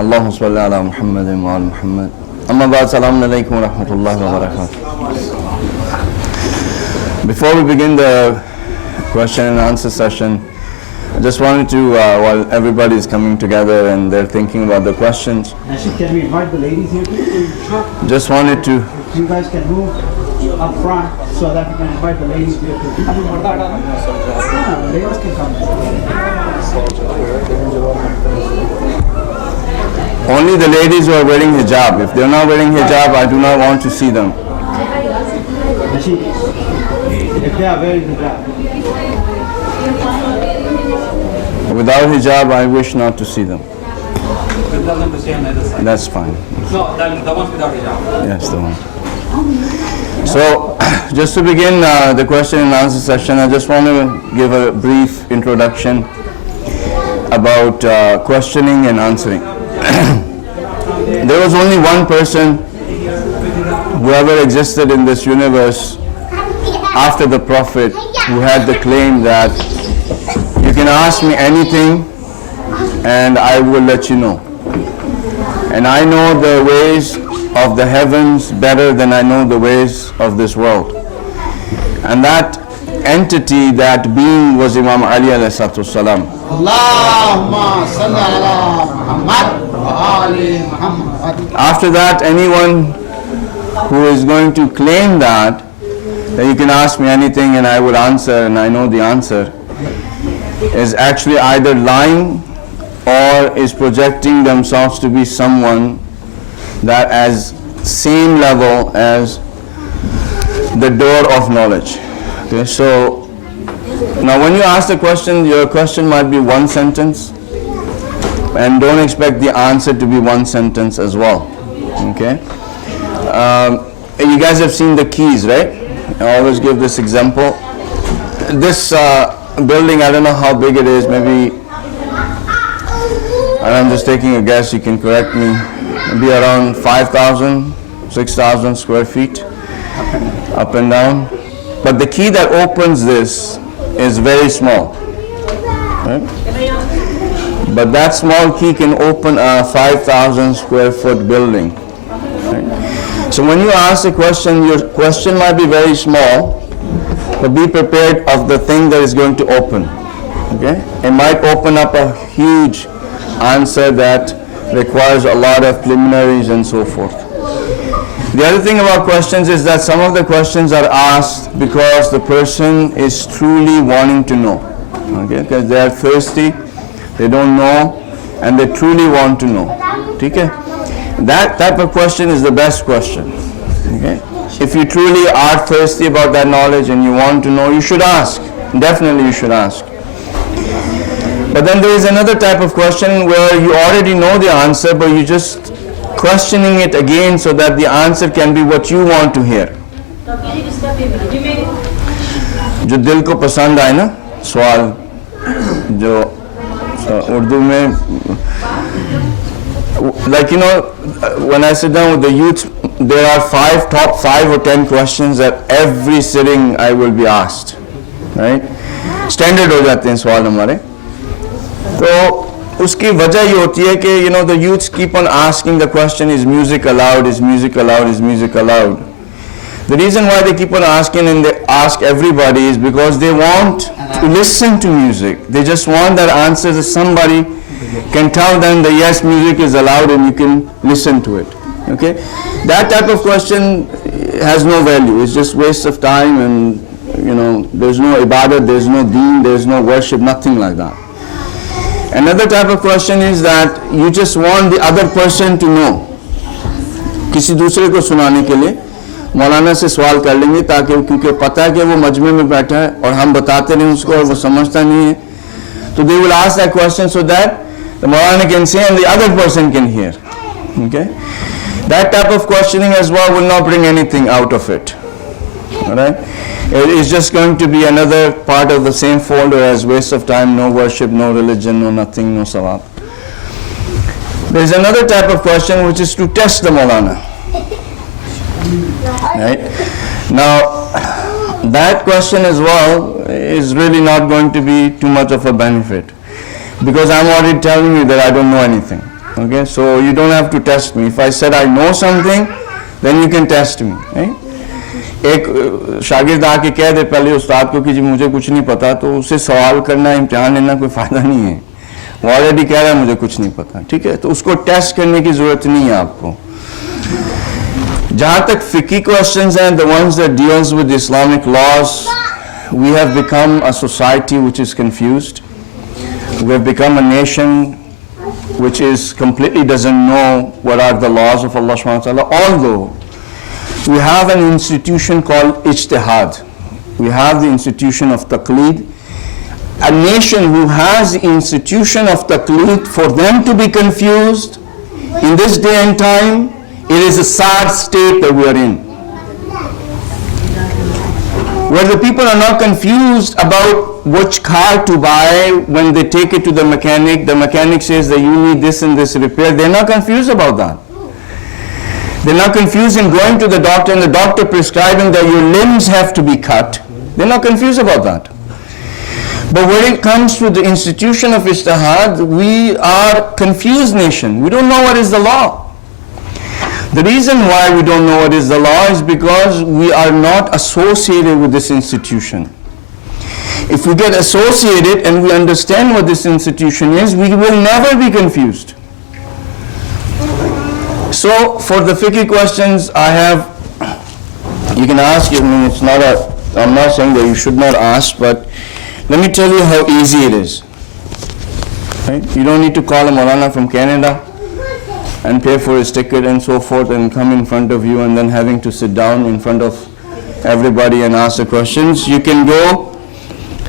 Allahumma salli ala Muhammadin wa ala Muhammad. Amma ba'd, assalamu alaikum wa rahmatullahi wa barakatuh. Before we begin the question and answer session, I just wanted to, while everybody is coming together and they're thinking about the questions, Actually, can we invite the ladies here too? just wanted to, You guys can move up front so that we can invite the ladies here too. Yeah, ladies can come. only the ladies who are wearing hijab. If they're not wearing hijab, I do not want to see them. Actually, if they are wearing hijab. Without hijab, I wish not to see them. We'll tell them to stay on the other side. That's fine. No, the ones without hijab. Yes, the one. So, just to begin the question and answer session, I just want to give a brief introduction about questioning and answering. There was only one person who ever existed in this universe after the Prophet who had the claim that you can ask me anything and I will let you know. And I know the ways of the heavens better than I know the ways of this world. And that entity, that being, was Imam Ali alayhi salatu wasalam. Allahumma salli ala Muhammad wa ali Muhammad. After that, anyone who is going to claim that you can ask me anything and I will answer and I know the answer, is actually either lying or is projecting themselves to be someone that as same level as the door of knowledge. Okay, so now when you ask the question, your question might be one sentence, and don't expect the answer to be one sentence as well. Okay, you guys have seen the keys, right? I always give this example. This building, I don't know how big it is, maybe, and I'm just taking a guess, you can correct me, maybe around 5,000, 6,000 square feet, up and down. But the key that opens this is very small, right? But that small key can open a 5,000 square foot building, right? So when you ask a question, your question might be very small, but be prepared of the thing that is going to open, okay? It might open up a huge answer that requires a lot of preliminaries and so forth. The other thing about questions is that some of the questions are asked because the person is truly wanting to know, okay? Because they are thirsty, they don't know, and they truly want to know, okay? That type of question is the best question, okay? If you truly are thirsty about that knowledge and you want to know, you should ask. Definitely you should ask. But then there is another type of question where you already know the answer, but you're just questioning it again so that the answer can be what you want to hear. जो दिल को पसंद आए ना सवाल जो उर्दू में, like, you know, when I sit down with the youth, there are top 5 or 10 questions that every sitting I will be asked, right? Standard हो जाते हैं सवाल हमारे. तो उसकी वजह ये होती है कि, you know, the youths keep on asking the question, is music allowed, is music allowed, is music allowed? The reason why they keep on asking and they ask everybody is because they want to listen to music. They just want that answer that somebody can tell them that yes, music is allowed and you can listen to it. Okay? That type of question has no value. It's just waste of time, and, you know, there's no ibadah, there's no deen, there's no worship, nothing like that. Another type of question is that you just want the other person to know. किसी दूसरे को सुनाने के लिए मौलाना से सवाल कर लेंगे, ताकि क्योंकि पता है कि वो मजमे में बैठा है और हम बताते नहीं उसको और वो समझता नहीं है, तो they will ask that question so that the Maulana can say and the other person can hear. Okay? That type of questioning as well will not bring anything out of it. Alright? It is just going to be another part of the same folder as waste of time, no worship, no religion, no nothing, no sawab. There is another type of question which is to test the Maulana. Right? Now, that question as well is really not going to be too much of a benefit, because I'm already telling you that I don't know anything. Okay, so you don't have to test me. If I said I know something, then you can test me. Right? एक शागिर्द आके कह दे पहले उस्ताद को कि जी मुझे कुछ नहीं पता, तो उसे सवाल करना, इम्तिहान लेना कोई फ़ायदा नहीं है. वो ऑलरेडी कह रहा है मुझे कुछ नहीं पता. ठीक है, तो उसको टेस्ट करने की ज़रूरत नहीं है आपको. जहाँ तक फ़िक़ी questions हैं, the ones that deals with Islamic laws, we have become a society which is confused. We have become a nation which is completely doesn't know what are the laws of Allah subhanahu wa ta'ala, although we have an institution called ijtihad. We have the institution of taqleed. A nation who has the institution of taqleed, for them to be confused in this day and time, it is a sad state that we are in. Where the people are not confused about which car to buy when they take it to the mechanic says that you need this and this repair. They're not confused about that. They're not confused in going to the doctor and the doctor prescribing that your limbs have to be cut. They're not confused about that. But when it comes to the institution of ijtihad, we are a confused nation. We don't know what is the law. The reason why we don't know what is the law is because we are not associated with this institution. If we get associated and we understand what this institution is, we will never be confused. So for the fiqh questions, you can ask. I mean, I'm not saying that you should not ask, but let me tell you how easy it is. Right? You don't need to call a Maulana from Canada and pay for his ticket and so forth and come in front of you and then having to sit down in front of everybody and ask the questions. You can go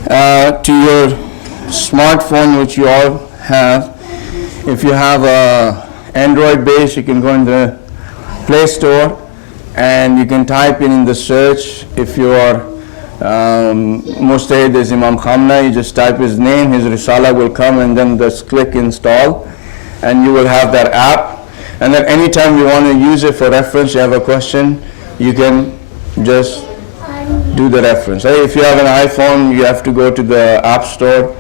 to your smartphone, which you all have. If you have a Android base, you can go in the Play Store and you can type in the search. If you are Mustahid is Imam Khamna, you just type his name, his Risala will come, and then just click install and you will have that app. And then anytime you want to use it for reference, you have a question, you can just do the reference. If you have an iPhone, you have to go to the App Store.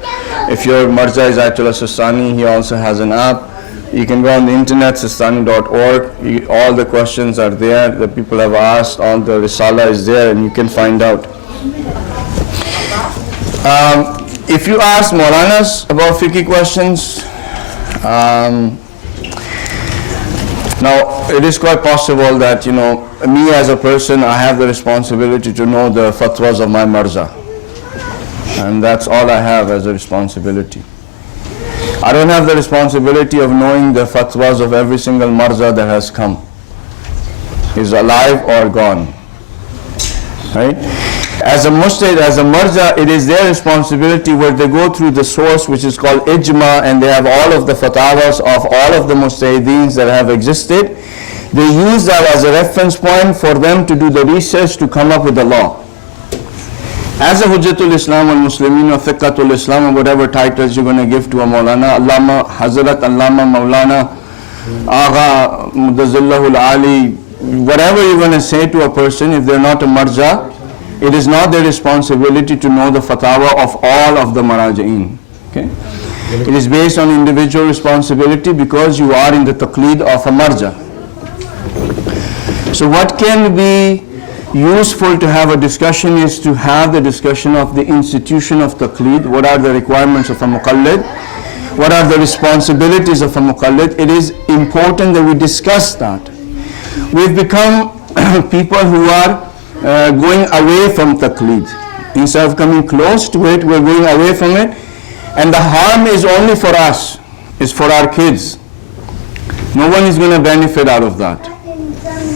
If your Marza is Ayatollah Sistani, he also has an app. You can go on the internet, sistani.org. All the questions are there that people have asked. All the Risala is there, and you can find out. If you ask Maulanas about fiqh questions, now it is quite possible that, me as a person, I have the responsibility to know the fatwas of my marza. And that's all I have as a responsibility. I don't have the responsibility of knowing the fatwas of every single marza that has come, is alive or gone. Right? As a mujtahid, as a marja, it is their responsibility where they go through the source which is called ijma, and they have all of the fatawas of all of the mujtahideens that have existed. They use that as a reference point for them to do the research to come up with the law. As a Hujjatul Islam al Muslimin or Fiqhatul Islam or whatever titles you're going to give to a Maulana, Allama, Hazrat, Allama, Maulana, Agha, Mudazzillahul Ali, whatever you're going to say to a person, if they're not a marja, it is not their responsibility to know the fatwa of all of the maraja'in. Okay? It is based on individual responsibility because you are in the taqleed of a marja. So what can be useful to have a discussion is to have the discussion of the institution of taqleed. What are the requirements of a muqallid? What are the responsibilities of a muqallid? It is important that we discuss that. We've become people who are going away from taqleed. Instead of coming close to it, we're going away from it. And the harm is only for us, is for our kids. No one is going to benefit out of that.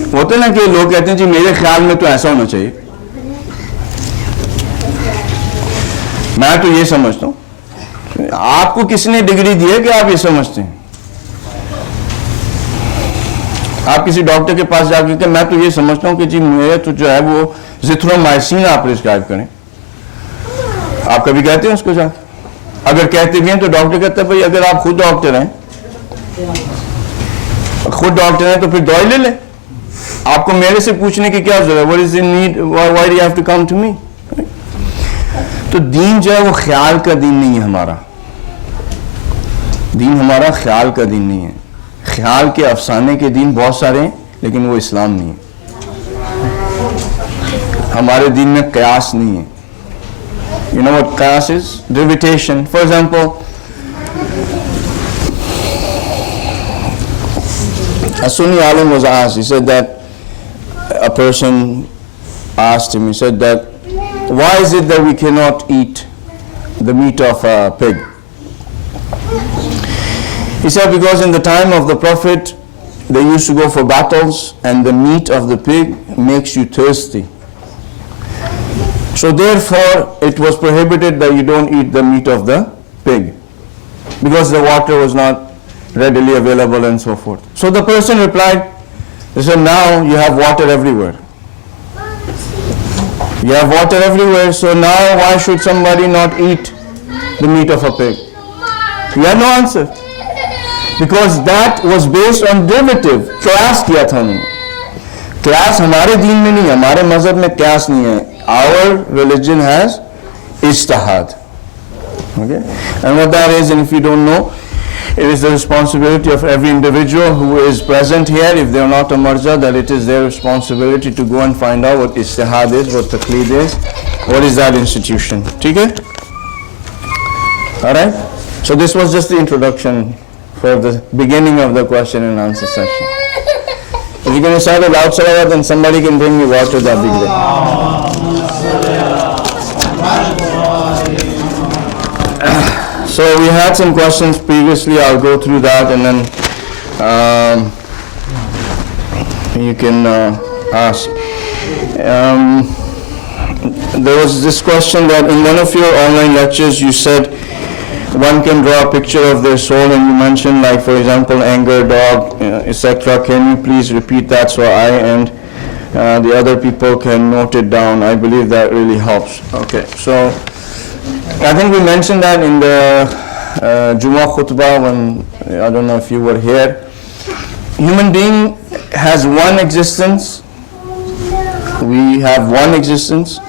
होते ना कि लोग कहते हैं जी मेरे ख्याल में तो ऐसा होना चाहिए, मैं तो ये समझता हूँ. आपको किसने डिग्री दी है कि आप ये समझते हैं? आप किसी डॉक्टर के पास जाकर के मैं तो ये समझता हूँ कि जी मेरे तो जो है वो जिथ्रोमाइसिन आप प्रिस्क्राइब करें. आप कभी कहते हैं उसको जाकर? अगर कहते भी हैं तो डॉक्टर कहता है भाई अगर आप खुद डॉक्टर हैं तो फिर दवाई ले लें. आपको मेरे से पूछने की क्या जरूरत है? What is the need? Why do you have to come to me? तो दीन जो है वो ख्याल का दीन नहीं है हमारा. दीन हमारा ख्याल का दीन नहीं है. ख्याल के अफसाने के दीन बहुत सारे हैं, लेकिन वो इस्लाम नहीं है. हमारे दीन में क़यास नहीं है. You know what qiyas is? Derivation. For example, a Sunni alim was asked, he said that a person asked him, he said that, why is it that we cannot eat the meat of a pig? He said, because in the time of the Prophet, they used to go for battles and the meat of the pig makes you thirsty. So therefore, it was prohibited that you don't eat the meat of the pig, because the water was not readily available and so forth. So the person replied, he said, now you have water everywhere. You have water everywhere, so now why should somebody not eat the meat of a pig? He had no answer. Because that was based on derivative. Qiyas किया था उन्होंने. Qiyas हमारे दीन में नहीं है, हमारे मज़हब में qiyas नहीं है. Our religion has ijtihad. Okay? And what that is, and if you don't know, it is the responsibility of every individual who is present here, if they are not a marja, that it is their responsibility to go and find out what ijtihad is, what taqleed is, what is that institution. Okay? Alright? So this was just the introduction for the beginning of the question and answer session. If you're going to start a loud salawat, then somebody can bring me water, that'd be great. So we had some questions previously. I'll go through that and then you can ask. There was this question that in one of your online lectures you said one can draw a picture of their soul, and you mentioned, like, for example, anger, dog, etc. Can you please repeat that so I and the other people can note it down? I believe that really helps. Okay, so I think we mentioned that in the Jummah khutbah when, I don't know if you were here. Human being has one existence. We have one existence.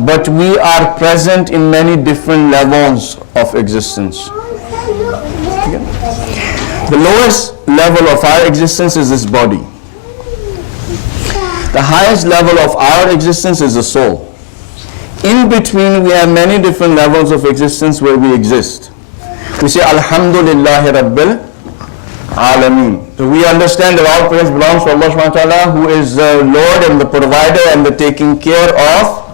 But we are present in many different levels of existence. Okay? The lowest level of our existence is this body. The highest level of our existence is the soul. In between, we have many different levels of existence where we exist. We say, Alhamdulillahi Rabbil Alameen. So we understand that all praise belongs to Allah subhanahu wa ta'ala, who is the Lord and the provider and the taking care of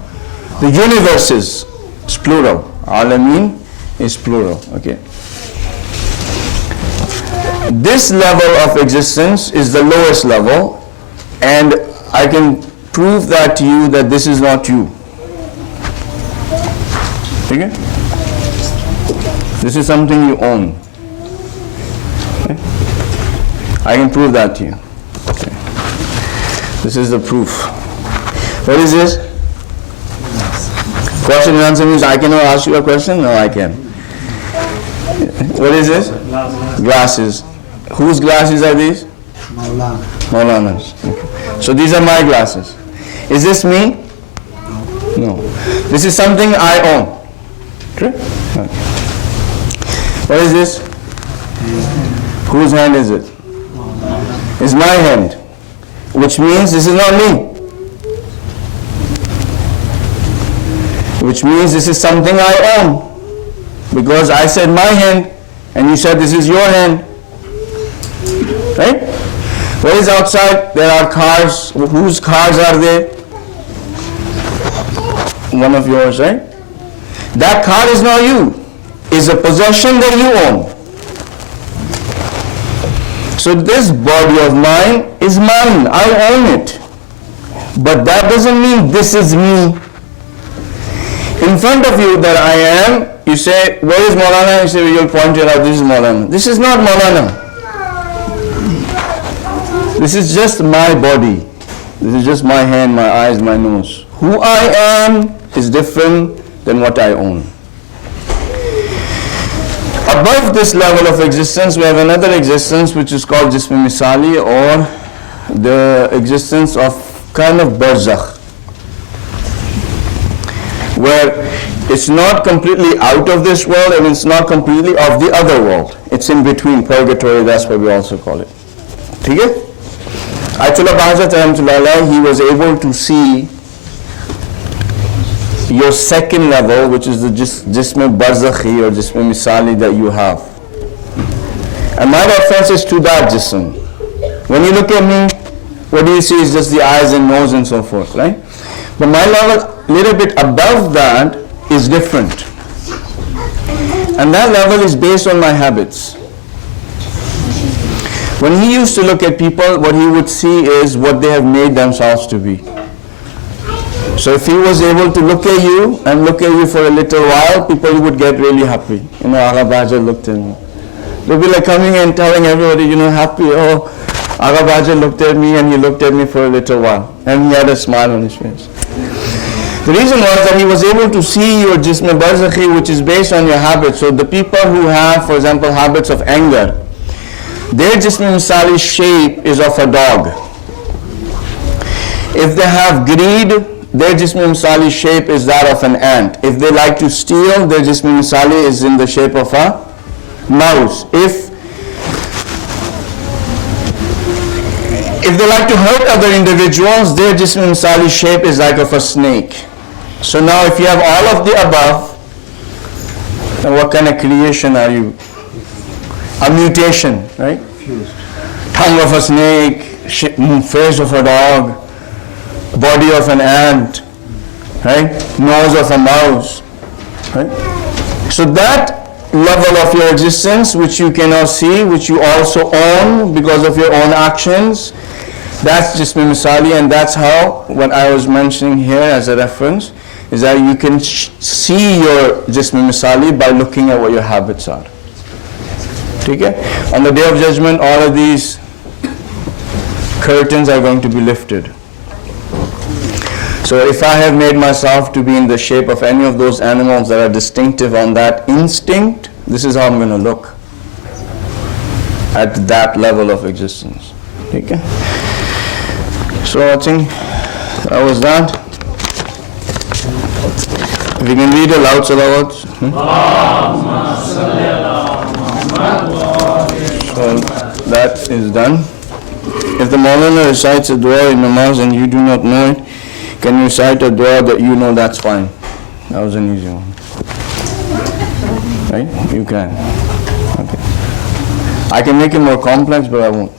the universes. It's plural. Alameen is plural. Okay. This level of existence is the lowest level, and I can prove that to you that this is not you. Okay? This is something you own. Okay? I can prove that to you. Okay. This is the proof. What is this? Question and answer means I cannot ask you a question? No, I can. What is this? Glasses. Whose glasses are these? Maulana. Maulana's. Okay. So these are my glasses. Is this me? No. This is something I own. True? Okay. What is this? Whose hand is it? It's my hand. Which means this is not me. Which means this is something I own. Because I said my hand and you said this is your hand. Right? What is outside? There are cars. Whose cars are they? One of yours, right? That car is not you. It's a possession that you own. So this body of mine is mine. I own it. But that doesn't mean this is me. In front of you that I am, you say, where is Maulana? You say, you'll point it out, this is Maulana. This is not Maulana. This is just my body. This is just my hand, my eyes, my nose. Who I am is different than what I own. Above this level of existence, we have another existence which is called Jism Misali, or the existence of kind of barzakh, where It's not completely out of this world and it's not completely of the other world. It's in between, purgatory, that's what we also call it. Okay? Ayatollah Bahjat, he was able to see your second level, which is the jism barzakhi or jism misali that you have. And my reference is to that jism. When you look at me, what do you see is just the eyes and nose and so forth, right? But my level, little bit above that, is different. And that level is based on my habits. When he used to look at people, what he would see is what they have made themselves to be. So if he was able to look at you and look at you for a little while, people would get really happy. You know, Agha Bahjat looked at me. They'll be like coming and telling everybody, you know, happy, oh, Agha Bahjat looked at me and he looked at me for a little while. And he had a smile on his face. The reason was that he was able to see your jism barzakhi, which is based on your habits. So the people who have, for example, habits of anger, their jism misali shape is of a dog. If they have greed, their jism misali shape is that of an ant. If they like to steal, their jism misali is in the shape of a mouse. If they like to hurt other individuals, their jism misali shape is like of a snake. So now if you have all of the above, then what kind of creation are you? A mutation, right? Tongue of a snake, face of a dog, body of an ant, right? Nose of a mouse, right? So that level of your existence, which you cannot see, which you also own because of your own actions, that's just misali, and that's how what I was mentioning here as a reference is that you can see your jism misali by looking at what your habits are. Okay? On the day of judgment, all of these curtains are going to be lifted. So if I have made myself to be in the shape of any of those animals that are distinctive on that instinct, this is how I'm going to look at that level of existence. Okay? So I think that was that. If you can read aloud salawat. So that is done. If the Maulana recites a dua in namaz and you do not know it, can you recite a dua that you know? That's fine. That was an easy one. Right? You can. Okay. I can make it more complex, but I won't.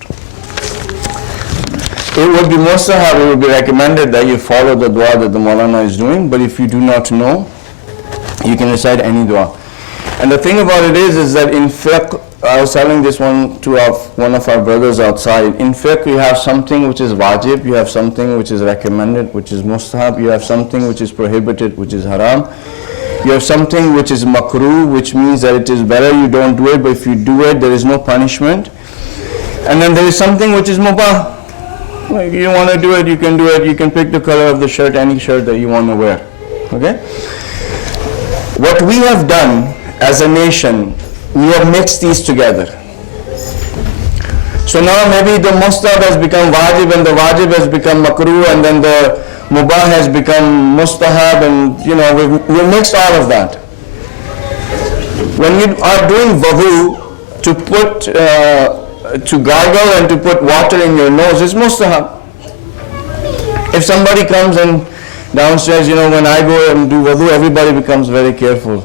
It would be mustahab, it would be recommended that you follow the dua that the Maulana is doing, but if you do not know, you can recite any dua. And the thing about it is that in fiqh, I was telling this one to one of our brothers outside, in fiqh you have something which is wajib, you have something which is recommended, which is mustahab, you have something which is prohibited, which is haram, you have something which is makruh, which means that it is better you don't do it, but if you do it, there is no punishment. And then there is something which is mubah. Like you want to do it, you can do it. You can pick the color of the shirt, any shirt that you want to wear. Okay? What we have done as a nation, we have mixed these together. So now maybe the mustahab has become wajib and the wajib has become makruh and then the mubah has become mustahab, and you know, we mixed all of that. When you are doing wudu, to put to gargle and to put water in your nose is mustahab. If somebody comes and downstairs, you know, when I go and do wudu, everybody becomes very careful.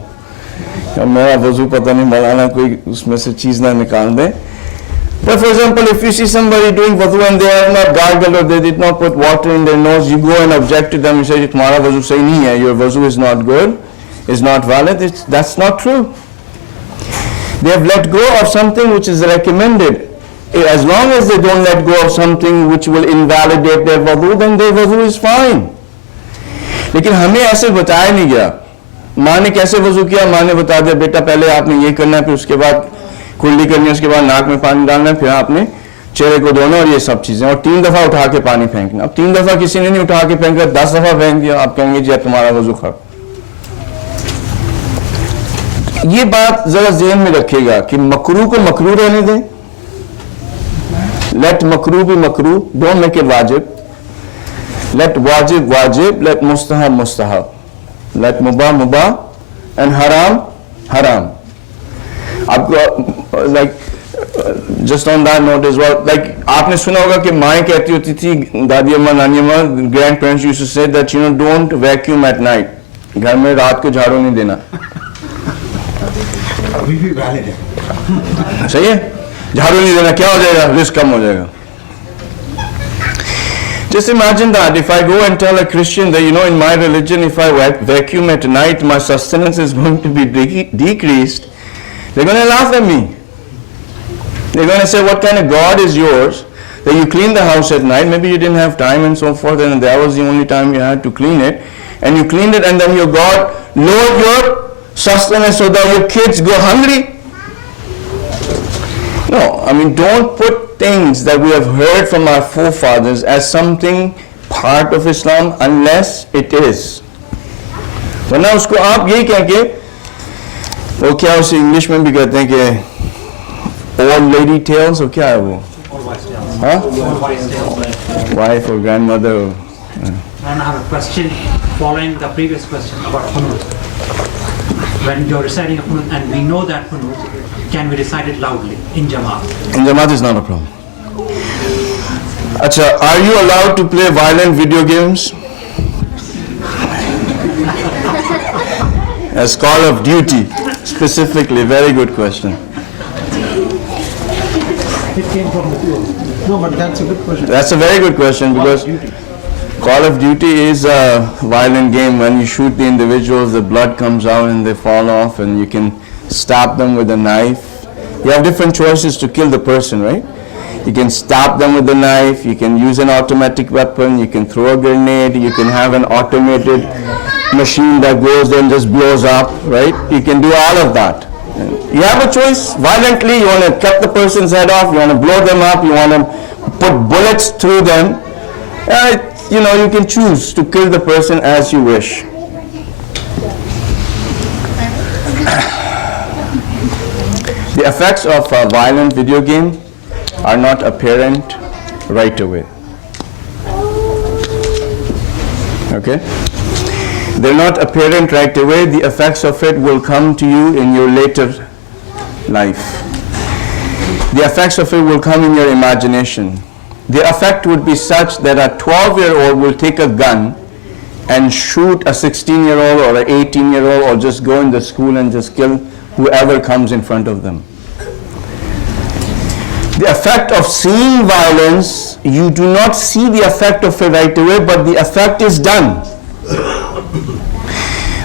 मेरा वज़ू पता नहीं मौलाना कोई उसमें से चीज़ ना निकाल दे. But for example, if you see somebody doing wudu and they have not gargled or they did not put water in their nose, you go and object to them and say, तुम्हारा वज़ू सही नहीं है, your wuzu is not good, is not valid. That's not true. They have let go of something which is recommended. As long as they don't let go of something which will invalidate their wudu, then their wudu is fine. लेकिन हमें ऐसे बताया नहीं गया. माँ ने कैसे वजू किया, माँ ने बता दिया बेटा पहले आपने ये करना है, फिर उसके बाद कुल्ली करनी है, उसके बाद नाक में पानी डालना है, फिर आपने चेहरे को धोना और ये सब चीजें, और 3 दफा उठा के पानी फेंकना. अब 3 दफा किसी ने नहीं उठा के फेंका, 10 दफा फेंक दिया, आप कहेंगे जी तुम्हारा वजू खराब. ये बात जरा ज़हन में रखिएगा कि मकरू को मकरू रहने दें. Let makruh be makruh, don't make it wajib. Let wajib wajib, let mustahab mustahab. Let mubah mubah, And haram. आपको like just on that note as well, like आपने सुना होगा कि माँ कहती होती थी, दादी अम्मा, नानी अम्मा, grandparents used to say that don't vacuum at night. घर में रात को झाड़ू नहीं देना. अभी भी valid है. सही है? झाड़ू नहीं देना, क्या हो जाएगा? रिस्क कम हो जाएगा. Just imagine that if I go and tell a Christian that, in my religion, if I vacuum at night, my sustenance is going to be decreased, they're going to laugh at me. They're going to say, what kind of God is yours that you clean the house at night? Maybe you didn't have time and so forth, and that was the only time you had to clean it. And you cleaned it, and then your God lowered your sustenance so that your kids go hungry. No, don't put things that we have heard from our forefathers as something part of Islam unless it is. वरना उसको आप ये कह के, वो क्या उसे English में भी कहते हैं कि old lady tales, or क्या है वो? हाँ? Wife or grandmother. And I have a question following the previous question about Qunut. When you're reciting a Qunut and we know that Qunut, can we recite it loudly in Jamaat? In Jamaat is not a problem. Acha, are you allowed to play violent video games? As Call of Duty, specifically, very good question. It came from the field. No, but that's a good question. That's a very good question because Call of Duty is a violent game. When you shoot the individuals, the blood comes out and they fall off, and you can stab them with a knife. You have different choices to kill the person, right? You can stab them with a knife, you can use an automatic weapon, you can throw a grenade, you can have an automated machine that goes there and just blows up, right? You can do all of that. You have a choice. Violently, you want to cut the person's head off, you want to blow them up, you want to put bullets through them. You can choose to kill the person as you wish. The effects of a violent video game are not apparent right away. Okay? They're not apparent right away. The effects of it will come to you in your later life. The effects of it will come in your imagination. The effect would be such that a 12-year-old will take a gun and shoot a 16-year-old or an 18-year-old, or just go in the school and just kill whoever comes in front of them. The effect of seeing violence, you do not see the effect of it right away, but the effect is done.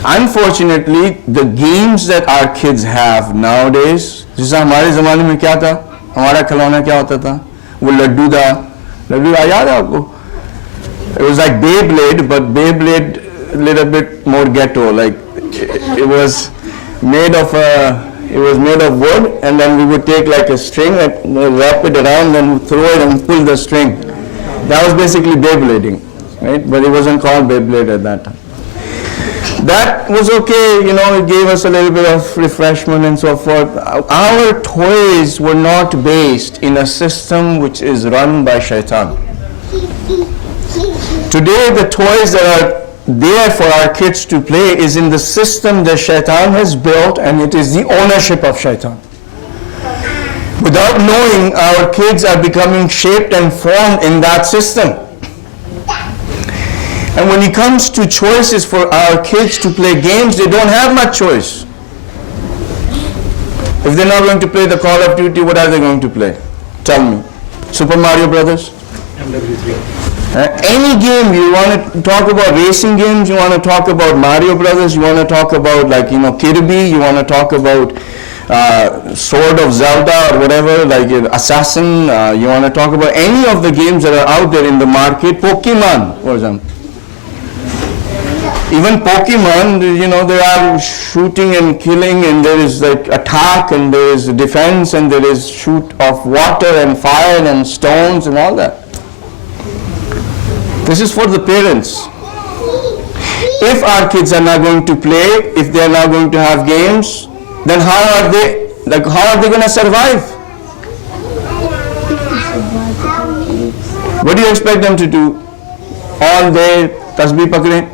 Unfortunately, the games that our kids have nowadays, जैसा हमारे ज़माने में क्या था, हमारा खिलौना क्या होता था, वो लड्डू याद है आपको? It was like Beyblade, but Beyblade a little bit more ghetto. Like it was made of wood, and then we would take like a string and wrap it around, then throw it and pull the string. That was basically Beyblading, right? But it wasn't called Beyblade at that time. That was okay, it gave us a little bit of refreshment and so forth. Our toys were not based in a system which is run by shaitan. Today, the toys that are there for our kids to play is in the system that shaitan has built, and it is the ownership of shaitan. Without knowing, our kids are becoming shaped and formed in that system. And when it comes to choices for our kids to play games, they don't have much choice. If they're not going to play the Call of Duty, what are they going to play? Tell me. Super Mario Brothers? Any game, you want to talk about racing games, you want to talk about Mario Brothers, you want to talk about Kirby, you want to talk about Sword of Zelda or whatever, like Assassin, you want to talk about any of the games that are out there in the market, Pokemon, for example. Even Pokemon, there are shooting and killing, and there is like attack, and there is defense, and there is shoot of water and fire and stones and all that. This is for the parents. If our kids are not going to play, if they are not going to have games, then how are they going to survive? What do you expect them to do? All day, tasbih pakde?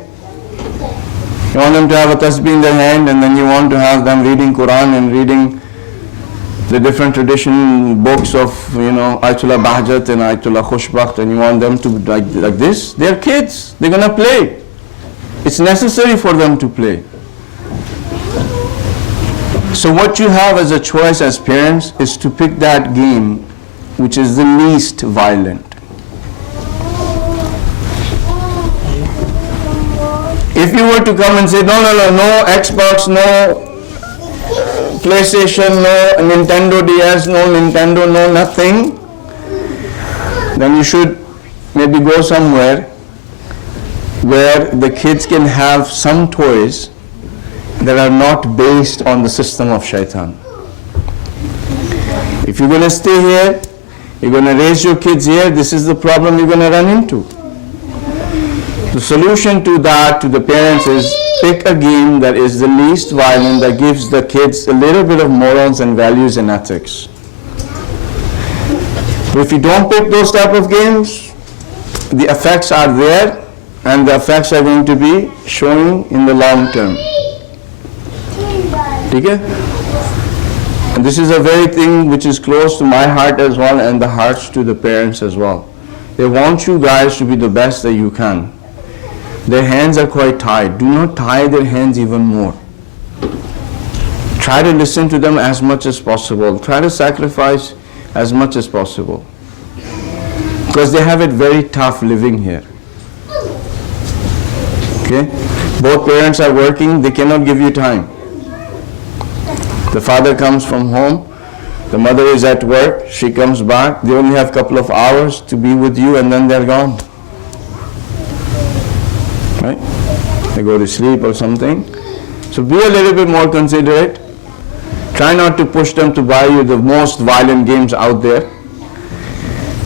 You want them to have a tasbih in their hand, and then you want to have them reading Quran and reading the different tradition books of, Ayatollah Bahjat and Ayatollah Khushbakht, and you want them to be like this. They're kids. They're going to play. It's necessary for them to play. So what you have as a choice as parents is to pick that game which is the least violent. If you were to come and say, no Xbox, no PlayStation, no Nintendo DS, no Nintendo, no nothing, then you should maybe go somewhere where the kids can have some toys that are not based on the system of shaitan. If you're going to stay here, you're going to raise your kids here, this is the problem you're going to run into. The solution to that, to the parents, is pick a game that is the least violent, that gives the kids a little bit of morals and values and ethics. But if you don't pick those type of games, the effects are there, and the effects are going to be showing in the long term. Okay? And this is a very thing which is close to my heart as well, and the hearts to the parents as well. They want you guys to be the best that you can. Their hands are quite tied. Do not tie their hands even more. Try to listen to them as much as possible. Try to sacrifice as much as possible. Because they have it very tough living here. Okay? Both parents are working, they cannot give you time. The father comes from home, the mother is at work, she comes back, they only have a couple of hours to be with you, and then they're gone. Right? They go to sleep or something. So be a little bit more considerate. Try not to push them to buy you the most violent games out there.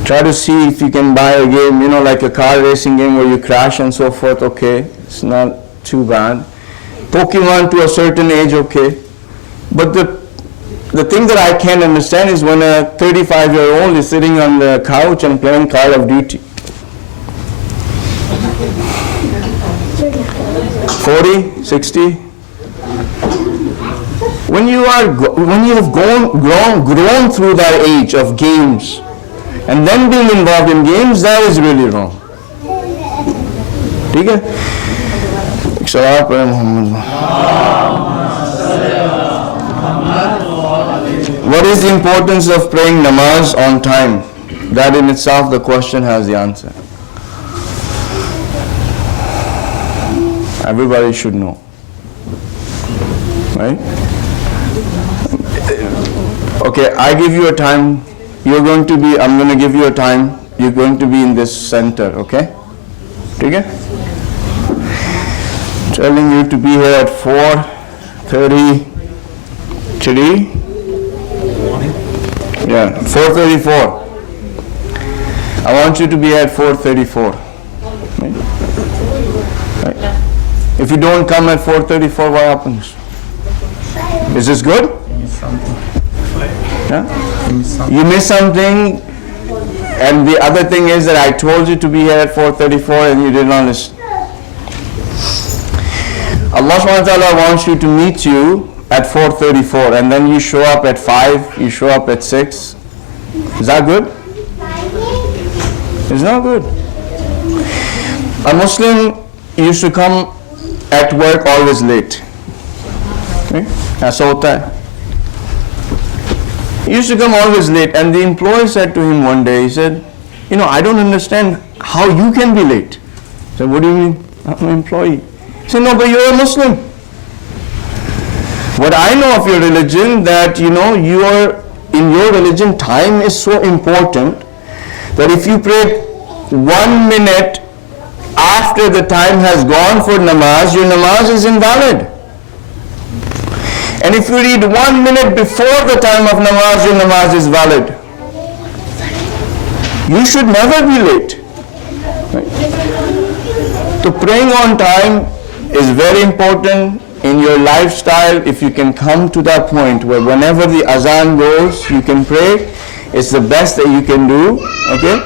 Try to see if you can buy a game, like a car racing game where you crash and so forth, okay. It's not too bad. Pokemon to a certain age, okay. But the thing that I can't understand is when a 35-year-old is sitting on the couch and playing Call of Duty. 40, 60. When you have grown through that age of games, and then being involved in games, that is really wrong. ठीक है? सलात पढ़े Mohammad. What is the importance of praying namaz on time? That in itself, the question has the answer. Everybody should know. Right? Okay, I give you a time. I'm going to give you a time. You're going to be in this center, okay? Okay? Telling you to be here at 4:33. Yeah, 4:34. I want you to be at 4:34. Right? Right. If you don't come at 4:34, what happens? Is this good? Yeah? You miss something, and the other thing is that I told you to be here at 4:34 and you did not listen. Allah subhanahu wa ta'ala wants you to meet you at 4:34, and then you show up at 5, you show up at 6. Is that good? It's not good. A Muslim used to come at work always late. Okay? Aisa hota hai. He used to come always late, and the employer said to him one day, he said, I don't understand how you can be late. I said, what do you mean? I'm an employee. He said, no, but you're a Muslim. What I know of your religion, that in your religion, time is so important that if you pray 1 minute after the time has gone for namaz, your namaz is invalid. And if you read 1 minute before the time of namaz, your namaz is valid. You should never be late. Right? So praying on time is very important in your lifestyle. If you can come to that point where whenever the azan goes, you can pray, it's the best that you can do. Okay?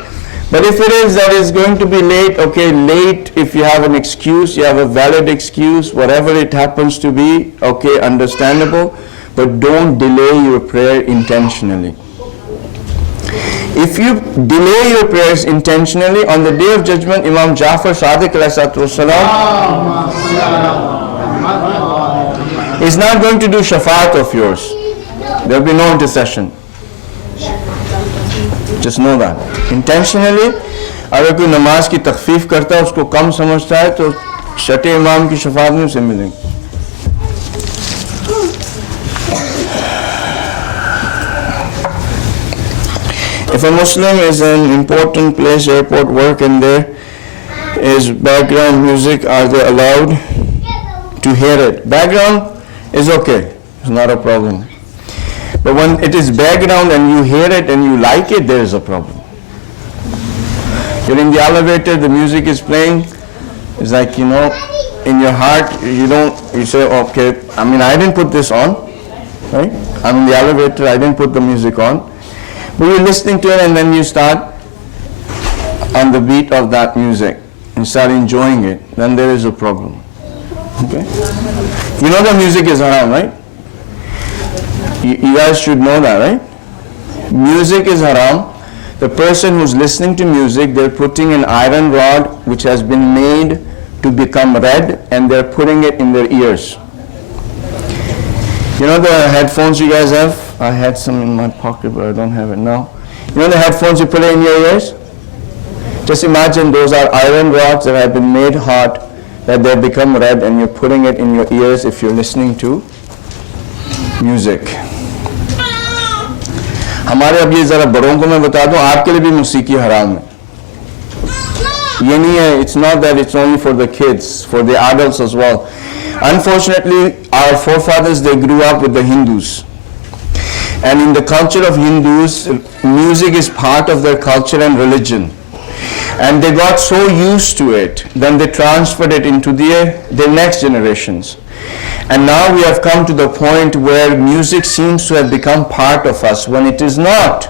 But if it is that it's going to be late, okay, late, if you have an excuse, you have a valid excuse, whatever it happens to be, okay, understandable, but don't delay your prayer intentionally. If you delay your prayers intentionally, on the day of judgment, Imam Jafar Sadiq is not going to do shafaat of yours. There will be no intercession. Just know that. Intentionally, अगर कोई नमाज की तखफीफ करता है, उसको कम समझता है, तो छठे इमाम की शफात में उसे मिलेंगे. If a Muslim is in an important place, airport, work, and there is background music, are they allowed to hear it? Background is okay, it's not a problem. But when it is background and you hear it and you like it, there is a problem. You're in the elevator, the music is playing, it's like, in your heart, you say, okay, I didn't put this on, right? I'm in the elevator, I didn't put the music on. But you're listening to it and then you start on the beat of that music and start enjoying it, then there is a problem. Okay? You know the music is haram, right? You guys should know that, right? Music is haram. The person who's listening to music, they're putting an iron rod which has been made to become red, and they're putting it in their ears. You know the headphones you guys have? I had some in my pocket, but I don't have it now. You know the headphones you put in your ears? Just imagine those are iron rods that have been made hot, that they become red, and you're putting it in your ears if you're listening to music. हमारे अब ये ज़रा बड़ों को मैं बता दूं, आपके लिए भी मौसीकी हराम है. ये नहीं है, it's not that it's only for the kids, for the adults as well. Unfortunately, our forefathers, they grew up with the Hindus. And in the culture of Hindus, music is part of their culture and religion. And they got so used to it, then they transferred it into their next generations. And now we have come to the point where music seems to have become part of us when it is not.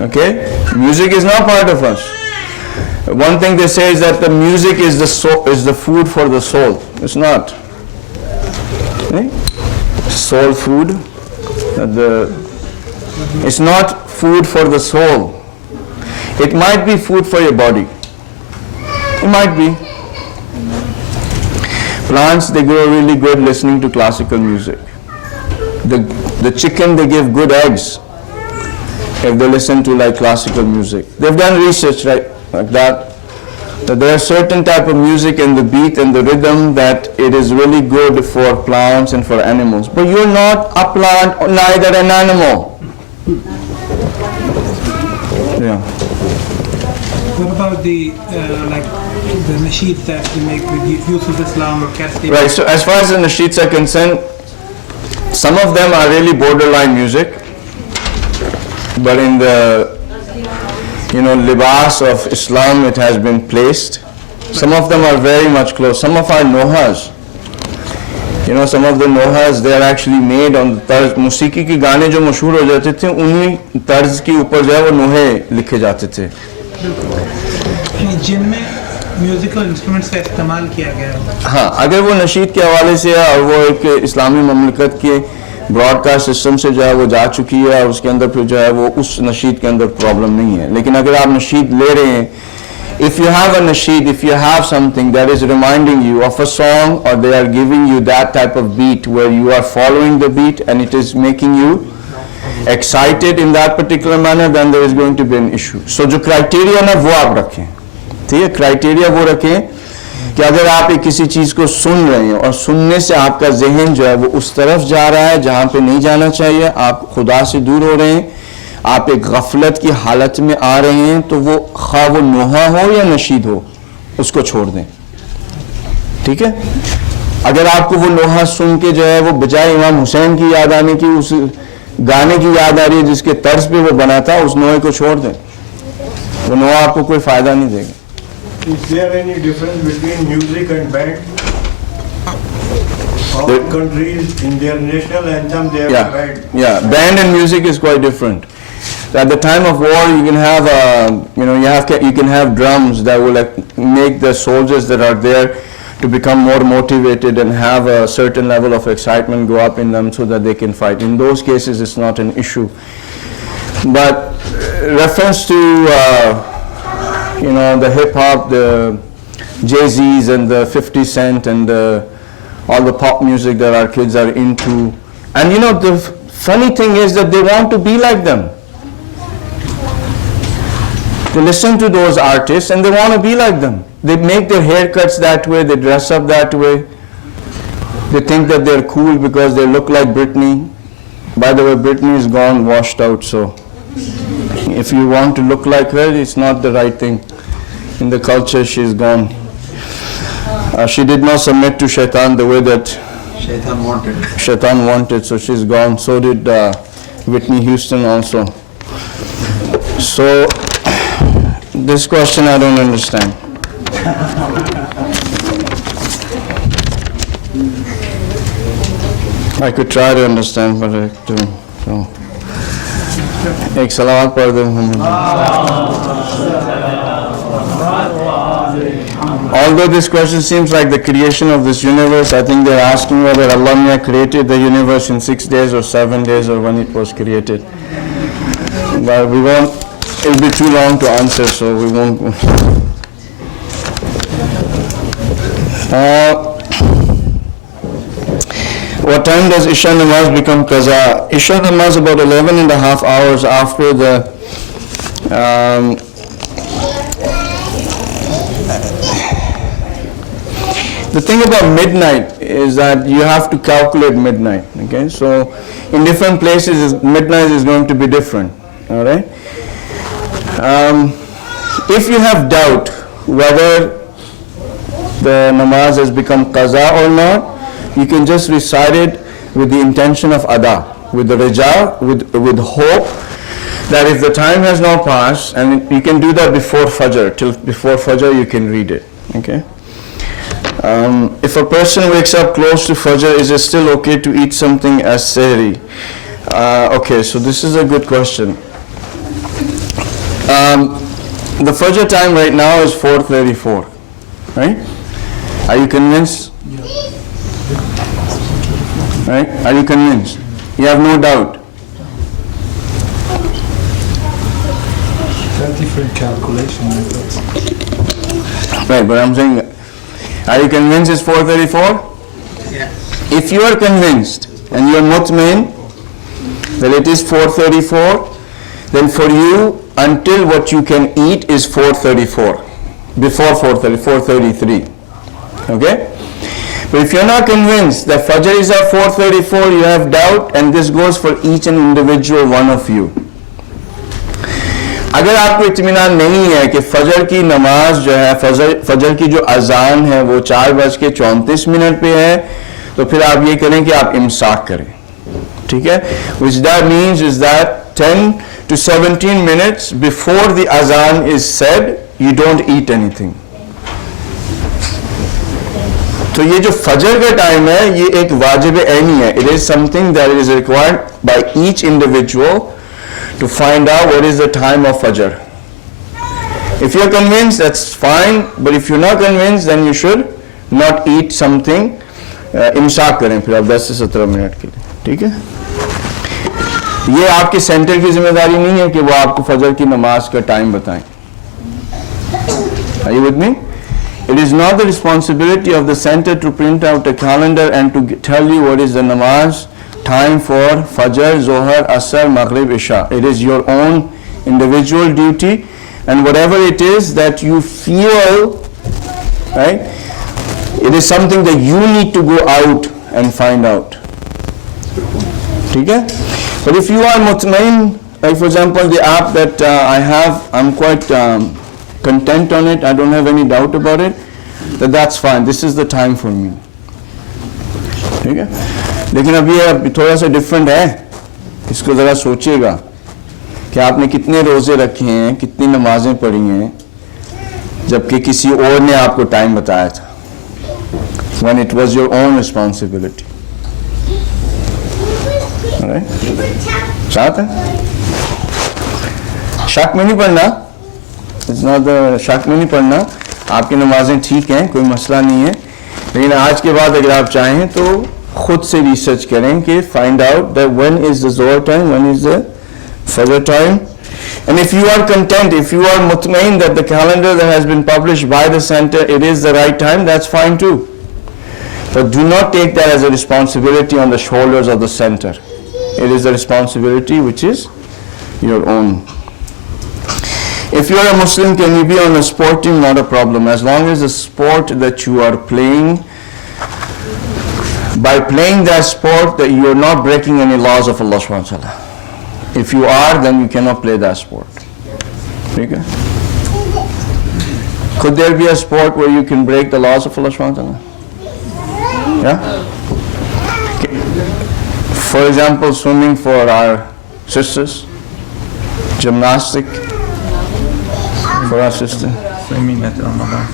Okay? Music is not part of us. One thing they say is that the music is the food for the soul. It's not. Okay? Soul food. It's not food for the soul. It might be food for your body. It might be. Plants, they grow really good listening to classical music. The chicken, they give good eggs if they listen to like classical music. They've done research like that there are certain type of music and the beat and the rhythm that it is really good for plants and for animals. But you're not a plant, neither an animal. Yeah. What about the nasheeds that you make with Yusuf Islam or Cassidy? Right, so as far as the nasheeds are concerned, some of them are really borderline music, but in the libas of Islam it has been placed. Some of them are very much close. Some of our nohas, some of the nohas, they are actually made on the tarz. Musiqi के गाने जो मशहूर हो जाते थे, उन्हीं तर्ज के ऊपर जो है वो नोहे लिखे जाते थे. जिनमें म्यूजिकल इंस्ट्रूमेंट्स का इस्तेमाल किया गया है. हाँ, अगर वो नशीद के हवाले से है और वो एक इस्लामी ममलकत के ब्रॉडकास्ट सिस्टम से जो है वो जा चुकी है और उसके अंदर फिर जो है वो उस नशीद के अंदर प्रॉब्लम नहीं है. लेकिन अगर आप नशीद ले रहे हैं, if you have a nasheed, if you have something that is reminding you of a song, or they are giving you that type of beat where you are following the beat and it is making you excited in that particular manner, then there is going to be an issue. So जो criteria ना वो आप रखें, ठीक है? criteria वो रखें कि अगर आप एक किसी चीज़ को सुन रहे हैं और सुनने से आपका जहन जो है वो उस तरफ जा रहा है जहाँ पे नहीं जाना चाहिए, आप खुदा से दूर हो रहे हैं, आप एक गफलत की हालत में आ रहे हैं, तो वो खा वो नोहा हो या नशीद हो, उसको छोड़ दें. ठीक है? अगर आपको वो नोहा सुन के जो है वो बजाय इमाम हुसैन की याद आने की उस गाने की याद आ रही है जिसके तर्ज पे वो बना था, उस नोहे को छोड़ दें. वो नोहा आपको कोई फायदा नहीं देगा. Is there any difference between music and band? All countries in their national anthem they have a band. Yeah, band and music is quite different. So at the time of war, you can have, you can have drums that will make the soldiers that are there to become more motivated and have a certain level of excitement go up in them so that they can fight. In those cases, it's not an issue. But reference to, the hip hop, the Jay-Z's and the 50 Cent and all the pop music that our kids are into. And the funny thing is that they want to be like them. They listen to those artists and they want to be like them. They make their haircuts that way, they dress up that way. They think that they're cool because they look like Britney. By the way, Britney is gone, washed out, so if you want to look like her, it's not the right thing. In the culture, she's gone. She did not submit to Shaitan the way that Shaitan wanted, so she's gone. So did Whitney Houston also. So, this question I don't understand. I could try to understand, but I don't. So. एक सलावत पढ़ दो Although this question seems like the creation of this universe, I think they're asking whether Allah created the universe in 6 days or 7 days or when it was created. But we won't, it'll be too long to answer, so we won't. What time does Isha Namaz become Qaza? Isha Namaz about 11 and a half hours after the thing about midnight is that you have to calculate midnight, okay? So in different places, midnight is going to be different, all right? If you have doubt whether the namaz has become qaza or not, you can just recite it with the intention of ada, with the raja, with hope that if the time has not passed, and you can do that before Fajr, till before Fajr you can read it, okay? If a person wakes up close to Fajr, is it still okay to eat something as sehri? Okay, so this is a good question. The Fajr time right now is 4:34, right? Are you convinced? Right? Are you convinced? You have no doubt? There are different calculation methods. Right, but I'm saying, are you convinced it's 4:34? Yes. If you are convinced and you are mutmain that it is 4:34, then for you, until what you can eat is 4:34. Before 4:30, 4:33. Okay? But if you're not convinced that Fajr is at 4:34, you have doubt, and this goes for each and individual one of you. अगर आपको इत्मीनान नहीं है कि फजर की नमाज जो है, फजर की जो अजान है वो 4:34 पे है, तो फिर आप ये करें कि आप इमसाक करें, ठीक है? Which that means is that 10 to 17 minutes before the azan is said, you don't eat anything. तो ये जो फजर का टाइम है, ये एक वाजिब ऐनी है. It is something that is required by each individual to find out what is the time of Fajr. If you're convinced, that's fine, but if you're not convinced, then you should not eat something. इमसाक करें फिर आप 10 से 17 minute के लिए, ठीक है? ये आपके सेंटर की जिम्मेदारी नहीं है कि वो आपको फजर की नमाज का टाइम बताएं. Are you with me? It is not the responsibility of the center to print out a calendar and to tell you what is the namaz time for Fajr, Zohar, Asr, Maghrib, Isha. It is your own individual duty, and whatever it is that you feel, right, it is something that you need to go out and find out. Okay? But if you are mutmain, like for example the app that I have, I'm quite content on it, I don't have any doubt about it, that's fine, this is the time for me. ठीक है? लेकिन अब ये थोड़ा सा different है, इसको ज़रा सोचिएगा कि आपने कितने रोज़े रखे हैं, कितनी नमाजें पढ़ी हैं, जबकि किसी और ने आपको टाइम बताया था, when it was your own responsibility. Alright? साथ है? शक में नहीं पढ़ना, इट्स नॉट शक में नहीं पढ़ना, आपकी नमाजें ठीक हैं, कोई मसला नहीं है, लेकिन आज के बाद अगर आप चाहें तो खुद से रिसर्च करें कि find out that when is the Zohar time, when is the Fajr time. And if you are content, if you are mutmain that the calendar that has been published by the center, it is the right time, that's fine too. But do not take that as a responsibility on the shoulders of the center. It is a responsibility which is your own. If you are a Muslim, can you be on a sport team? Not a problem. As long as the sport that you are playing, by playing that sport, that you are not breaking any laws of Allah subhanahu wa ta'ala. If you are, then you cannot play that sport. Okay? Could there be a sport where you can break the laws of Allah subhanahu wa ta'ala? Yeah? Okay. For example, swimming for our sisters, gymnastic for our sister. Swimming at Ramadan.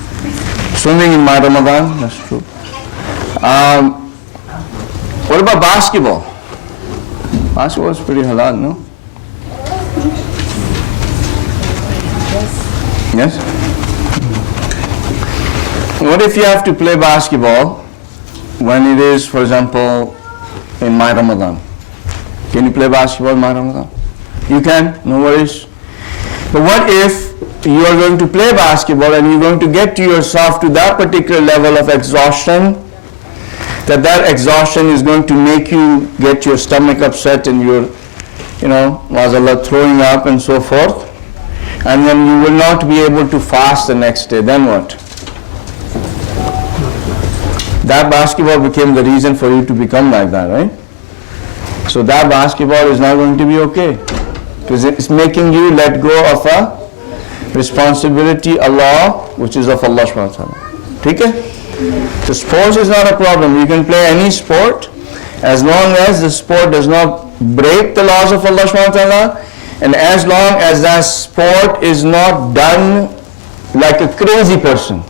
Swimming in my Ramadan, that's true. What about basketball? Basketball is pretty halal, no? Yes? What if you have to play basketball when it is, for example, in my Ramadan? Can you play basketball in my Ramadan? You can, no worries. But what if you are going to play basketball and you're going to get to yourself to that particular level of exhaustion, that exhaustion is going to make you get your stomach upset and you're, maazallah, throwing up and so forth, and then you will not be able to fast the next day, then what? That basketball became the reason for you to become like that, right? So that basketball is not going to be okay, because it's making you let go of a responsibility, Allah, which is of Allah subhanahu wa ta'ala. Okay? So sports is not a problem. You can play any sport as long as the sport does not break the laws of Allah subhanahu wa ta'ala, and as long as that sport is not done like a crazy person.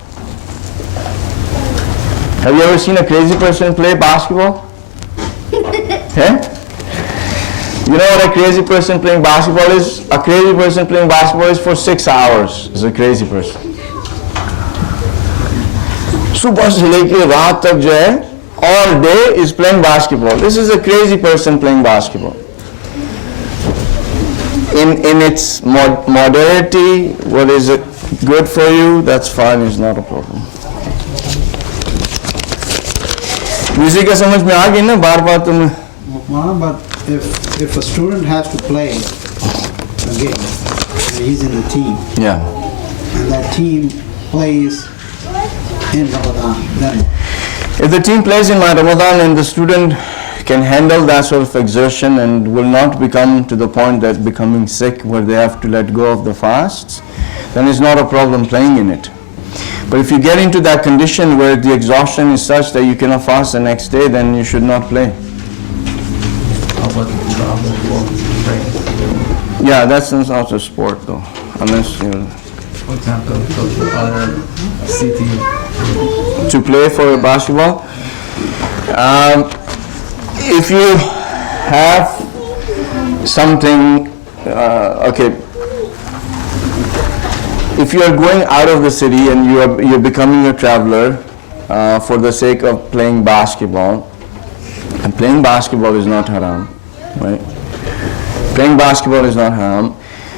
Have you ever seen a crazy person play basketball? Yeah? You know what a crazy person playing basketball is? A crazy person playing basketball is for 6 hours. Is a crazy person. सुबह से लेके रात तक जो है, all day is playing basketball. This is a crazy person playing basketball. In its modernity, what is it good for you? That's fine. It's not a problem. Music का समझ में आ गई ना बार बार तुम. But if a student has to play a game, and he's in the team, Yeah. and that team plays in Ramadan, then If the team plays in my Ramadan and the student can handle that sort of exertion and will not become to the point that becoming sick where they have to let go of the fasts, then it's not a problem playing in it. But if you get into that condition where the exhaustion is such that you cannot fast the next day, then you should not play. How about the other sport? Yeah, that's not a sport though, unless you For example, go to other city. to play for basketball. If you have something, okay, if you are going out of the city and you're becoming a traveler for the sake of playing basketball, and playing basketball is not haram, right? Playing basketball is not haram.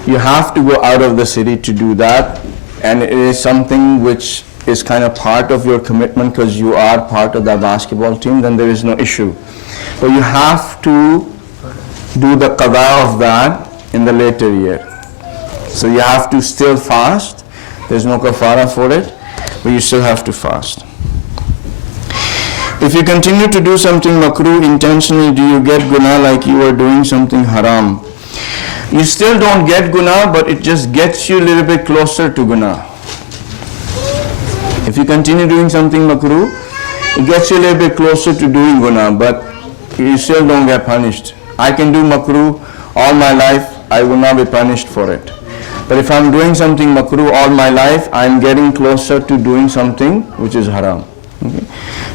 You have to go out of the city to do that, and it is something which is kind of part of your commitment because you are part of that basketball team, then there is no issue. But you have to do the qada of that in the later year. So you have to still fast. There's no kafara for it, but you still have to fast. If you continue to do something makruh intentionally, do you get guna like you are doing something haram? You still don't get guna, but it just gets you a little bit closer to guna. If you continue doing something makruh, it gets you a little bit closer to doing guna, but you still don't get punished. I can do makruh all my life, I will not be punished for it. But if I'm doing something makruh all my life, I'm getting closer to doing something which is haram. Okay?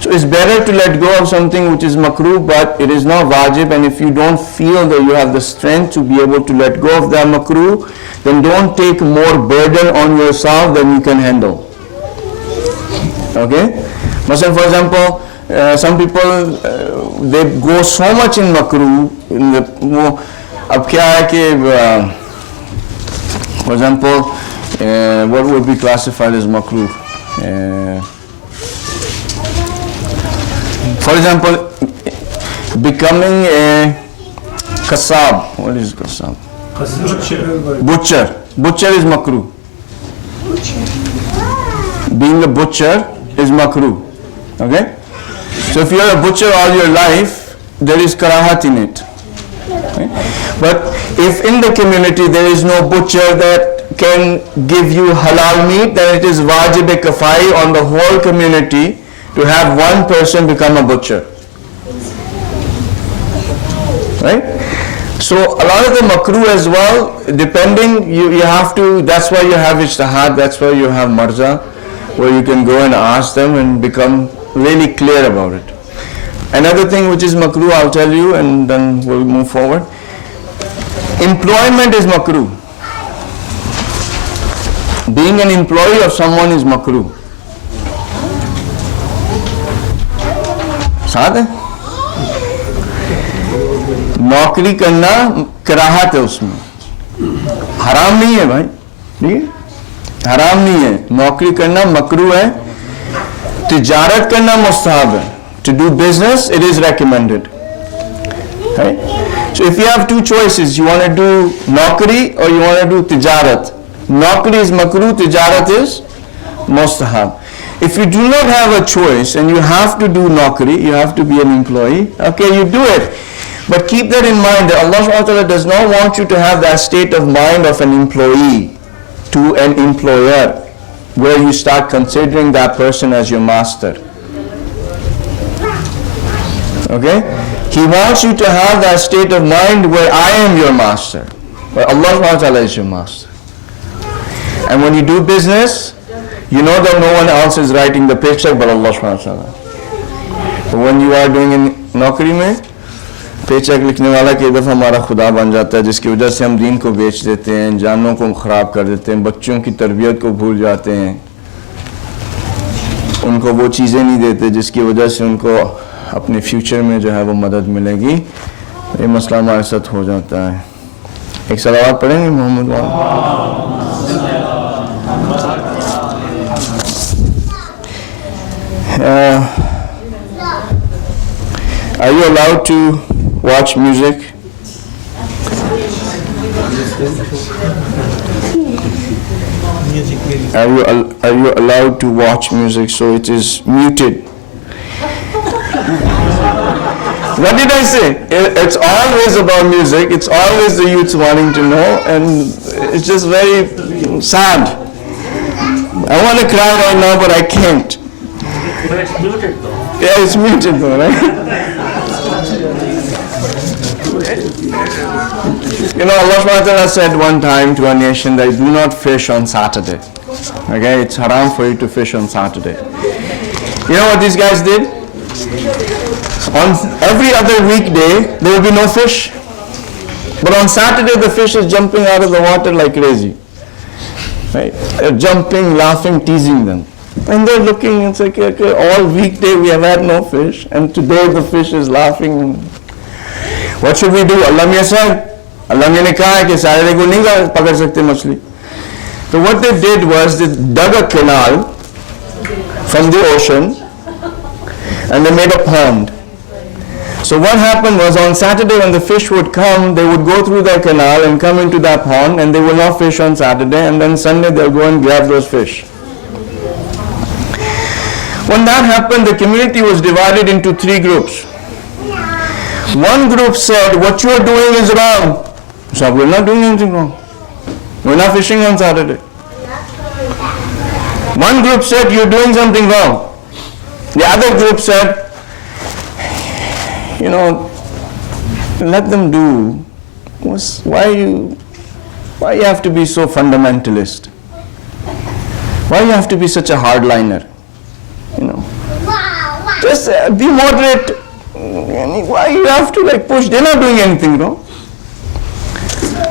So it's better to let go of something which is makruh, but it is not wajib, and if you don't feel that you have the strength to be able to let go of that makruh, then don't take more burden on yourself than you can handle. Okay? For example, some people they go so much in makruh. अब क्या है कि for example, what would be classified as makruh? For example, becoming a kasab. What is kasab? Butcher. Butcher is makruh. Being a butcher is makruh. Okay? So if you are a butcher all your life, there is karahat in it. Okay? But if in the community there is no butcher that can give you halal meat, then it is wajib kafai on the whole community to have one person become a butcher. Right? So a lot of the makruh as well, depending, you have to, that's why you have ijtihad, that's why you have marza, where you can go and ask them and become really clear about it. Another thing which is makruh, I'll tell you, and then we'll move forward. Employment is makruh. Being an employee of someone is makruh. साथ है? नौकरी करना कराहत है उसमें, हराम नहीं है भाई, ठीक है? हराम नहीं है, नौकरी करना मकरूह है, तिजारत करना मुस्तहब है. To do business, it is recommended. Right? So if you have two choices, you want to do naukri or you want to do tijarat. Naukri is makruh, tijarat is mustahab. If you do not have a choice and you have to do naukri, you have to be an employee, okay, you do it. But keep that in mind that Allah subhanahu wa ta'ala does not want you to have that state of mind of an employee to an employer, where you start considering that person as your master. Okay? He wants you to have that state of mind where I am your master, where Allah subhanahu wa ta'ala is your master. And when you do business, you know that no one else is writing the paycheck but Allah subhanahu wa ta'ala. But when you are doing in naukri mein, paycheck लिखने वाला कई दफ़ा हमारा खुदा बन जाता है, जिसकी वजह से हम दीन को बेच देते हैं, जानों को ख़राब कर देते हैं, बच्चों की तरबियत को भूल जाते हैं, उनको वो चीज़ें नहीं देते जिसकी वजह से उनको अपने फ्यूचर में जो है वो मदद मिलेगी. ये मसला हमारे साथ हो जाता है. एक सलावत पढ़ेंगे मोहम्मद वाला. Are you allowed to watch music? Are you allowed to watch music so it is muted? What did I say? It's always about music. It's always the youths wanting to know, and it's just very sad. I want to cry right now, but I can't. But it's muted though. Yeah, it's muted though, right? You know, Allah subhanahu wa ta'ala said one time to a nation that do not fish on Saturday. Okay, it's haram for you to fish on Saturday. You know what these guys did? On every other weekday, there will be no fish. But on Saturday, the fish is jumping out of the water like crazy. Right? They're jumping, laughing, teasing them. And they're looking, it's like, okay, all weekday we have had no fish, and today the fish is laughing. What should we do? Allah Miya said, Allah Miya ne kaha hai ki Saturday ko nahi pakad sakte machli. So what they did was they dug a canal from the ocean and they made a pond. So what happened was on Saturday when the fish would come, they would go through the canal and come into that pond, and they will not fish on Saturday, and then Sunday they'll go and grab those fish. When that happened, the community was divided into three groups. One group said, what you are doing is wrong. So we're not doing anything wrong. We're not fishing on Saturday. One group said, you're doing something wrong. The other group said, you know, let them do. Why you have to be so fundamentalist? Why you have to be such a hardliner? You know, Just be moderate. Why you have to like push? They're not doing anything wrong.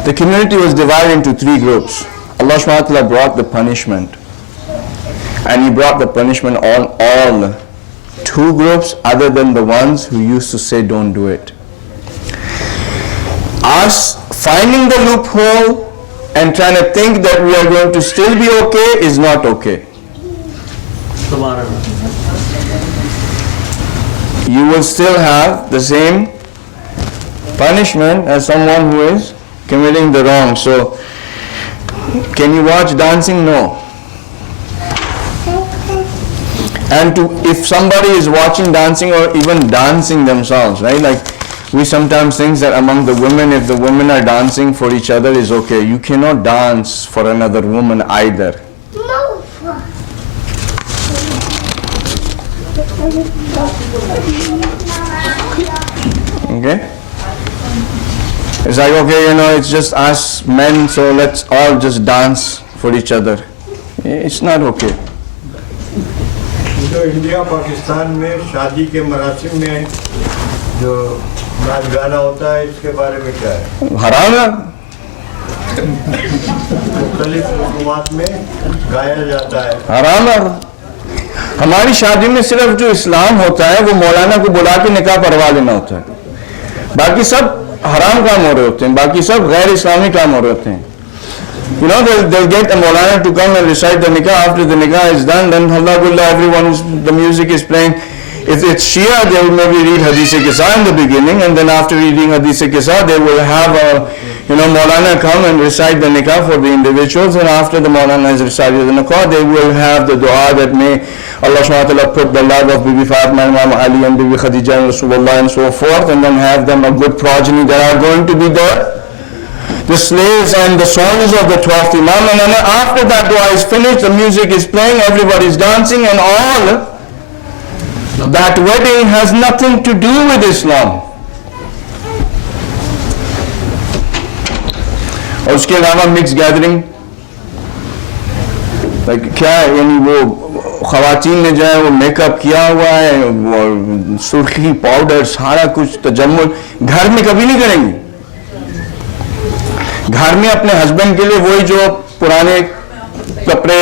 The community was divided into 3 groups. Allah subhanahu wa ta'ala brought the punishment. And He brought the punishment on all 2 groups other than the ones who used to say don't do it. Us finding the loophole and trying to think that we are going to still be okay is not okay. You will still have the same punishment as someone who is committing the wrong. So, can you watch dancing? No. And if somebody is watching dancing or even dancing themselves, right? Like we sometimes think that among the women, if the women are dancing for each other is okay. You cannot dance for another woman either. Okay? It's like, okay, it's just us men, so let's all just dance for each other. It's not okay. तो India Pakistan में शादी के मरासिम में जो नाच गाना होता है इसके बारे में क्या है? हराम है। मुख्तलिफ रस्मात में गाया जाता है। हराम है। हमारी शादी में सिर्फ जो इस्लाम होता है वो मौलाना को बुला के निकाह पढ़वा लेना होता है। बाकी सब हराम काम हो रहे होते हैं, बाकी सब गैर इस्लामी काम हो रहे होते हैं। They'll get a Maulana to come and recite the nikah. After the nikah is done, then Alhamdulillah, the music is playing. If it's Shia, they will maybe read Hadith Qissa in the beginning, and then after reading Hadith Qissa, they will have Maulana come and recite the nikah for the individuals, and after the Maulana has recited the nikah, they will have the dua that may Allah subhanahu wa ta'ala put the love of Bibi Fatima, Imam Ali and Bibi Khadija and Rasulullah and so forth, and then have them a good progeny that are going to be the slaves and the sons of the 12th Imam. And then after that dua is finished, the music is playing, everybody is dancing, and all that wedding has nothing to do with Islam. और उसके अलावा mix gathering क्या है, यानी वो ख़वातीन ने जो है वो मेकअप किया हुआ है और सुर्खी पाउडर सारा कुछ तजम्मुल घर में कभी नहीं करेंगे। घर में अपने हस्बैंड के लिए वही जो पुराने कपड़े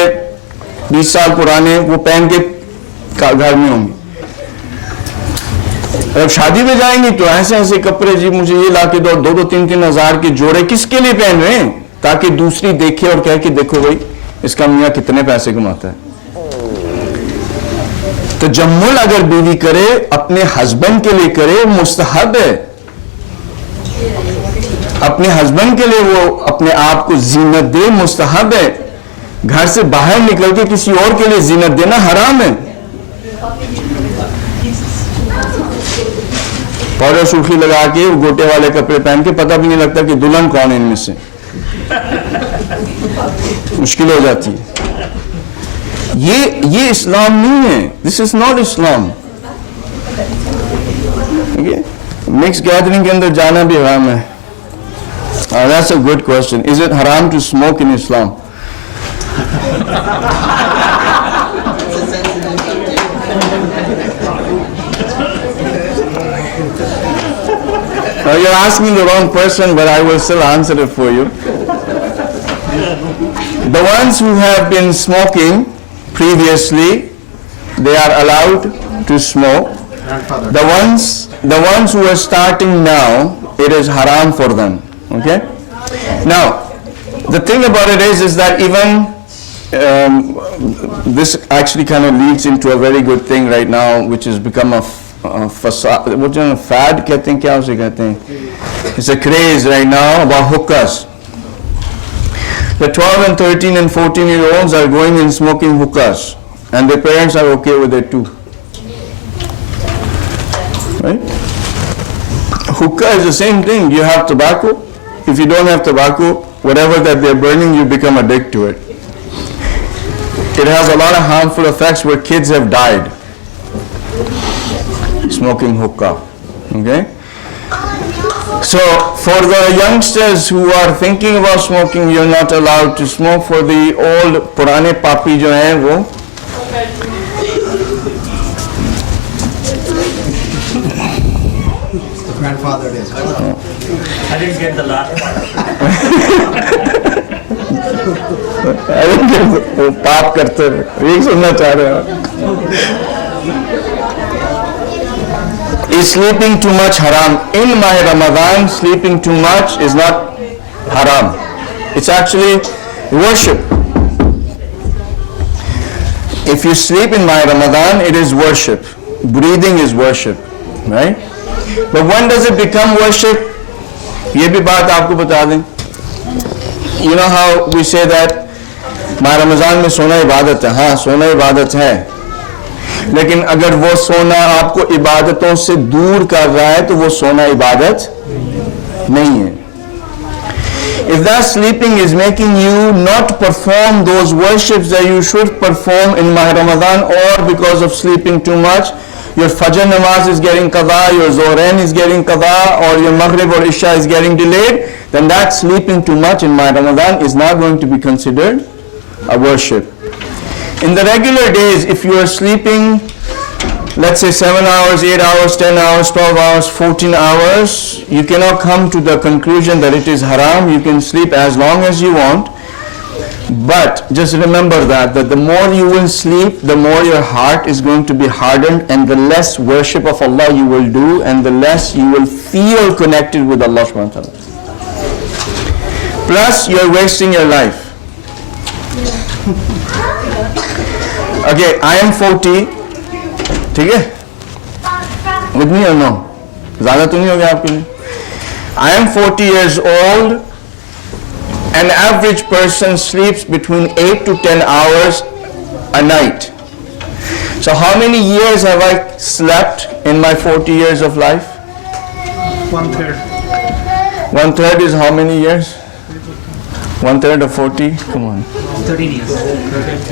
20 साल पुराने वो पहन के घर में होंगे। जब शादी में जाएंगी तो ऐसे ऐसे कपड़े, जी मुझे ये ला के दो, 2-3 हज़ार के जोड़े किसके लिए पहन रहे हैं? ताकि दूसरी देखे और कहे कि देखो भाई इसका मियाँ कितने पैसे कमाता है। तो जम्मुल अगर बीवी करे अपने हस्बैंड के लिए करे, मुस्तहब है। अपने हस्बैंड के लिए वो अपने आप को जीनत दे, मुस्तहब है। घर से बाहर निकल के किसी और के लिए जीनत देना हराम है। पाउडर सुर्खी लगा के गोटे वाले कपड़े पहन के पता भी नहीं लगता कि दुल्हन कौन है इनमें से। मुश्किल हो जाती है। ये इस्लाम नहीं है। This is not Islam. Mix gathering के अंदर जाना भी हराम है। That's a good question. Is it haram to smoke in Islam? Now you're asking the wrong person, but I will still answer it for you. The ones who have been smoking previously, they are allowed to smoke. The ones who are starting now, it is haram for them. Okay? Now, the thing about it is that even this actually kind of leads into a very good thing right now, which has become a fad कहते हैं, क्या उसे कहते हैं? It's a craze right now about hookahs. The 12 and 13 and 14-year-olds are going and smoking hookahs, and their parents are okay with it too. Right? Hookah is the same thing. You have tobacco. If you don't have tobacco, whatever that they're burning, you become addicted to it. It has a lot of harmful effects where kids have died smoking hookah. Okay? So for the youngsters who are thinking about smoking, you're not allowed to smoke. For the old पुराने पापी जो हैं वो father is. I didn't get the last part. I don't get वो पाप करते हैं यही सुनना चाह रहे हैं Is sleeping too much haram? In my Ramadan, sleeping too much is not haram. It's actually worship. If you sleep in my Ramadan, it is worship. Breathing is worship, right? But when does it become worship? ये भी बात आपको बता दें. You know how we say that माह रमज़ान में सोना इबादत है. हाँ, सोना इबादत है, लेकिन अगर वो सोना आपको इबादतों से दूर कर रहा है तो वो सोना इबादत नहीं है. If that sleeping is making you not perform those worships that you should perform in Mah Ramadan, or because of sleeping too much, your Fajr namaz is getting qada, your Zohrain is getting qada, or your Maghrib or Isha is getting delayed, then that sleeping too much in Mah Ramadan is not going to be considered a worship. In the regular days, if you are sleeping, let's say 7 hours, 8 hours, 10 hours, 12 hours, 14 hours, you cannot come to the conclusion that it is haram. You can sleep as long as you want. But just remember that the more you will sleep, the more your heart is going to be hardened, and the less worship of Allah you will do, and the less you will feel connected with Allah subhanahu wa ta'ala. Plus, you're wasting your life. Okay, I am 40. ठीक है? With me or no? ज़्यादा तो नहीं हो गया आपके लिए? I am 40 years old. An average person sleeps between 8 to 10 hours a night. So how many years have I slept in my 40 years of life? 1/3. 1/3 is how many years? 1/3 of 40? Come on. 13 years.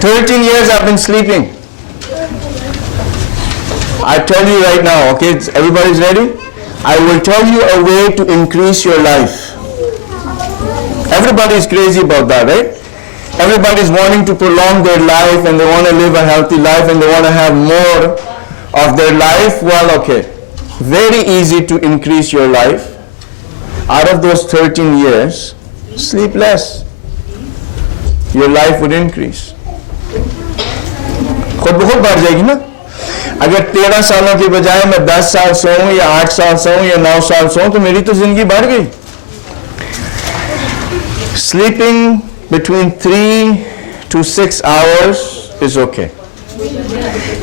13 years I've been sleeping. I tell you right now, okay, everybody's ready? I will tell you a way to increase your life. Everybody is crazy about that, right? Everybody is wanting to prolong their life, and they want to live a healthy life, and they want to have more of their life. Well, okay, very easy to increase your life. Out of those 13 years, sleep less. Your life would increase. खुद बहुत बढ़ जाएगी ना? अगर 13 सालों के बजाय मैं 10 साल सोऊं या 8 साल सोऊं या 9 साल सोऊं तो मेरी तो जिंदगी बढ़ गई. Sleeping between 3 to 6 hours is okay.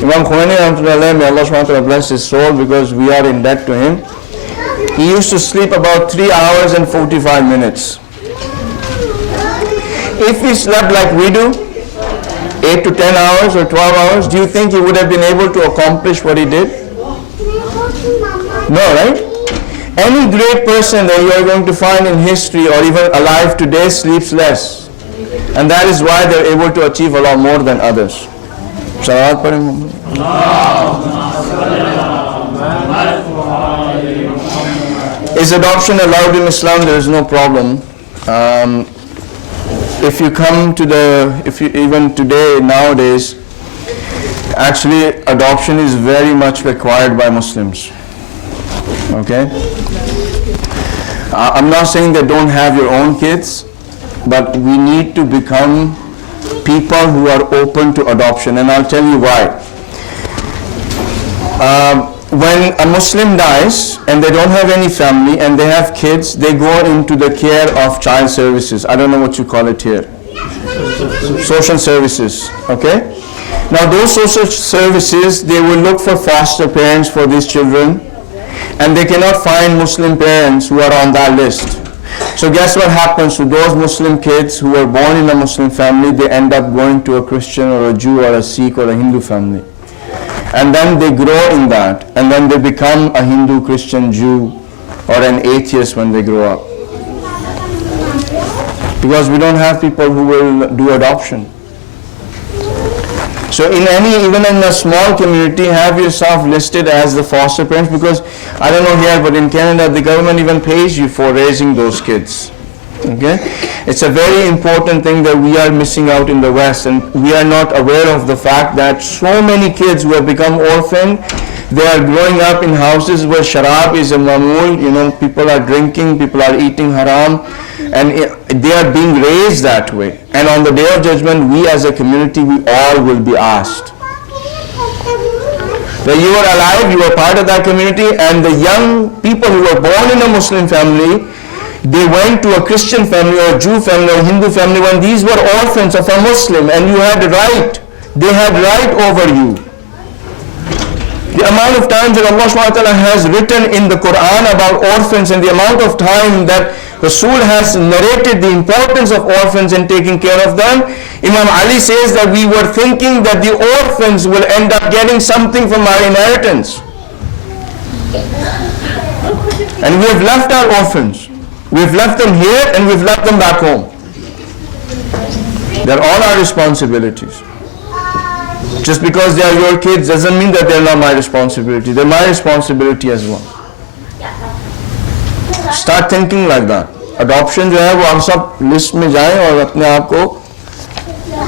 Imam Khomeini rahmatullah, may Allah subhanahu wa ta'ala bless his soul, because we are in debt to him. He used to sleep about 3 hours and 45 minutes. If he slept like we do, 8 to 10 hours or 12 hours, do you think he would have been able to accomplish what he did? No, right? Any great person that you are going to find in history or even alive today sleeps less. And that is why they are able to achieve a lot more than others. Salawat padhe Muhammad. Is adoption allowed in Islam? There is no problem. If you come to even today, nowadays, actually adoption is very much required by Muslims. Okay? I'm not saying that don't have your own kids, but we need to become people who are open to adoption, and I'll tell you why. When a Muslim dies and they don't have any family and they have kids, they go into the care of child services. I don't know what you call it here. Social services, okay? Now those social services, they will look for foster parents for these children, and they cannot find Muslim parents who are on that list. So guess what happens to those Muslim kids who are born in a Muslim family? They end up going to a Christian or a Jew or a Sikh or a Hindu family. And then they grow in that, and then they become a Hindu, Christian, Jew, or an atheist when they grow up. Because we don't have people who will do adoption. So even in a small community, have yourself listed as the foster parents, because I don't know here, but in Canada, the government even pays you for raising those kids. Okay? It's a very important thing that we are missing out in the West, and we are not aware of the fact that so many kids who have become orphaned, They are growing up in houses where sharab is a mamul, people are drinking, people are eating haram, and they are being raised that way. And on the day of judgment, we as a community, we all will be asked. That you were alive, you were part of that community, and the young people who were born in a Muslim family, they went to a Christian family or a Jew family or a Hindu family when these were orphans of a Muslim, and you had right. They had right over you. The amount of times that Allah subhanahu wa ta'ala has written in the Quran about orphans, and the amount of time that Rasul has narrated the importance of orphans and taking care of them, Imam Ali says that we were thinking that the orphans will end up getting something from our inheritance. And we have left our orphans. We've left them here and we've left them back home. They're all our responsibilities. Just because they are your kids doesn't mean that they're not my responsibility. They're my responsibility as well. Start thinking like that. Adoption जो है वो आप सब list में जाएं और अपने आप को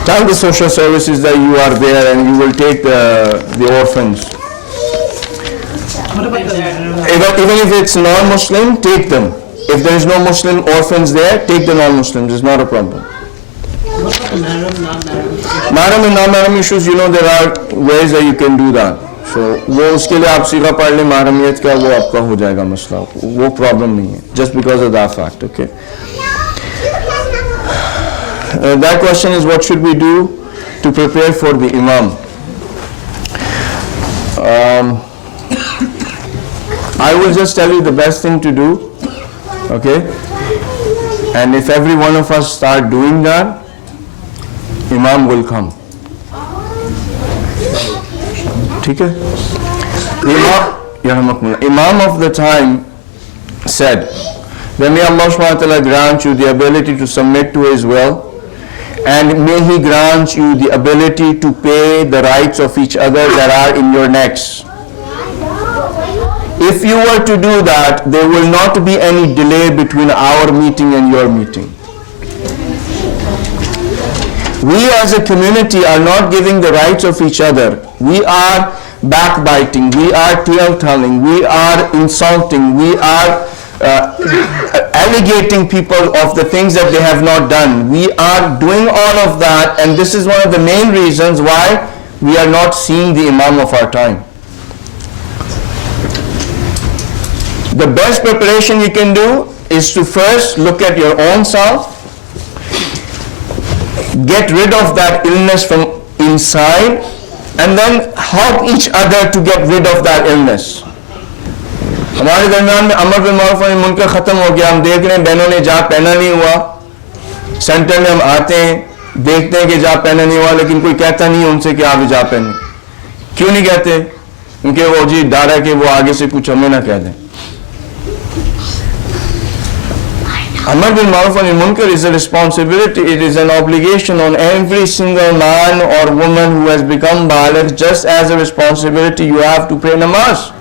tell the social services that you are there and you will take the orphans. Even if it's non-Muslim, take them. If there is no Muslim orphans there, take the non-Muslims. It's not a problem. Mahram and non-mahram issues, there are ways that you can do that. So वो उसके लिए आप सीखा पढ़ लें महरमियत का, वो आपका हो जाएगा मसला, वो प्रॉब्लम नहीं है. Just because of that fact, okay. That question is, what should we do to prepare for the Imam? I will just tell you the best thing to do, okay? And if every one of us start doing that, Imam will come. ठीक है? The Imam of the time said that may Allah subhanahu wa ta'ala grant you the ability to submit to His will, and may He grant you the ability to pay the rights of each other that are in your necks. If you were to do that, there will not be any delay between our meeting and your meeting. We as a community are not giving the rights of each other. We are backbiting, we are tale-telling, we are insulting, we are allegating people of the things that they have not done. We are doing all of that, and this is one of the main reasons why we are not seeing the Imam of our time. The best preparation you can do is to first look at your own self, get rid of that illness from inside, and then help each other to get rid of that illness. हमारे दरमियान में अमर bill मारूफ और मुनकर ख़त्म हो गया. हम देख रहे हैं बहनों ने जहाँ पहना नहीं हुआ, सेंटर में हम आते हैं, देखते हैं कि जहाँ पहना नहीं हुआ, लेकिन कोई कहता नहीं है उनसे कि आप हिजाब पहने. क्यों नहीं कहते? क्योंकि वो जी डर है कि वो आगे से कुछ हमें ना कह दें. Amar bil Ma'ruf and Munkar is a responsibility, it is an obligation on every single man or woman who has become baligh, just as a responsibility you have to pray namaz.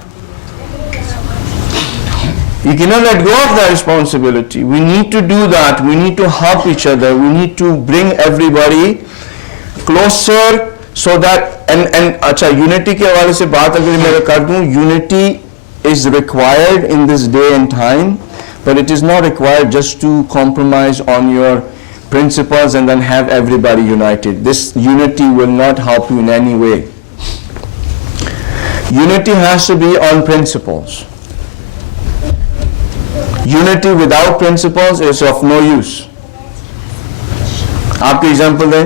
You cannot let go of that responsibility. We need to do that. We need to help each other. We need to bring everybody closer so that, and अच्छा unity के हवाले से बात अगर मैं कर दूँ, unity is required in this day and time. But it is not required just to compromise on your principles and then have everybody united. This unity will not help you in any way. Unity has to be on principles. Unity without principles is of no use. आपके example दें,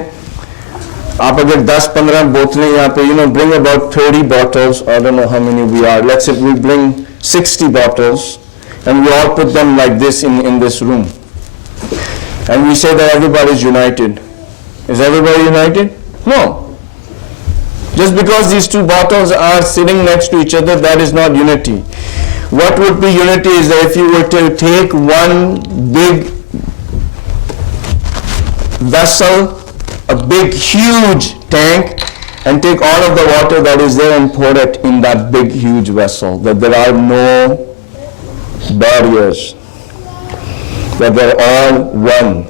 आप अगर 10-15 बोतलें यहाँ पे, bring about 30 bottles, I don't know how many we are, let's say we bring 60 bottles, and we all put them like this in this room. And we say that everybody is united. Is everybody united? No. Just because these two bottles are sitting next to each other, that is not unity. What would be unity is that if you were to take one big vessel, a big huge tank, and take all of the water that is there and pour it in that big huge vessel, that there are no barriers, that they're all one.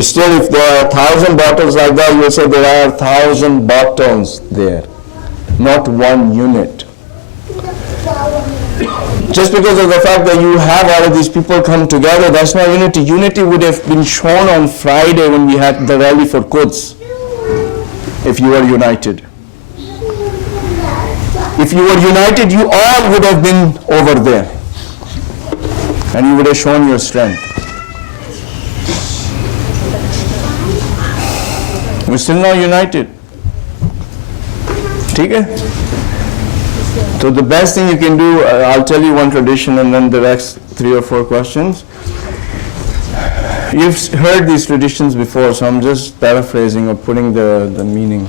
Still, if there are 1,000 bottles like that, you will say there are 1,000 bottles there. not one unit. Just because of the fact that you have all of these people come together, that's not unity. Unity would have been shown on Friday when we had the rally for Quds, if you were united. If you were united, you all would have been over there, and you would have shown your strength. We're still not united. Okay? So the best thing you can do, I'll tell you one tradition and then the next 3 or 4 questions. You've heard these traditions before, so I'm just paraphrasing or putting the meaning.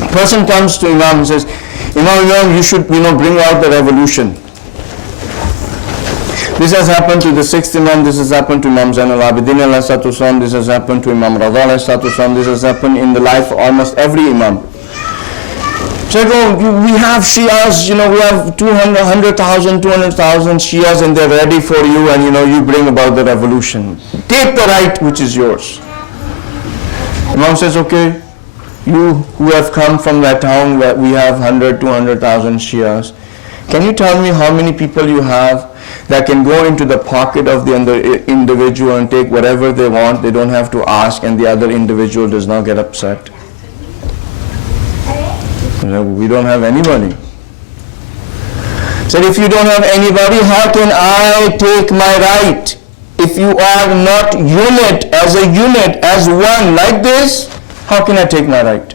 A person comes to Imam and says, Imam, you should bring out the revolution. This has happened to the 6th Imam, this has happened to Imam Zain al-Abidin alayhi, this has happened to Imam Rada alayhi, this has happened in the life of almost every Imam. So I go, we have Shias, we have 100,000, 200,000 Shias and they're ready for you, and you bring about the revolution. Take the right which is yours. Imam says, okay, you who have come from that town where we have 100, 200,000 Shias, can you tell me how many people you have that can go into the pocket of the individual and take whatever they want, they don't have to ask, and the other individual does not get upset? We don't have anybody. Said, if you don't have anybody, how can I take my right? If you are not unit, as one like this, how can I take my right?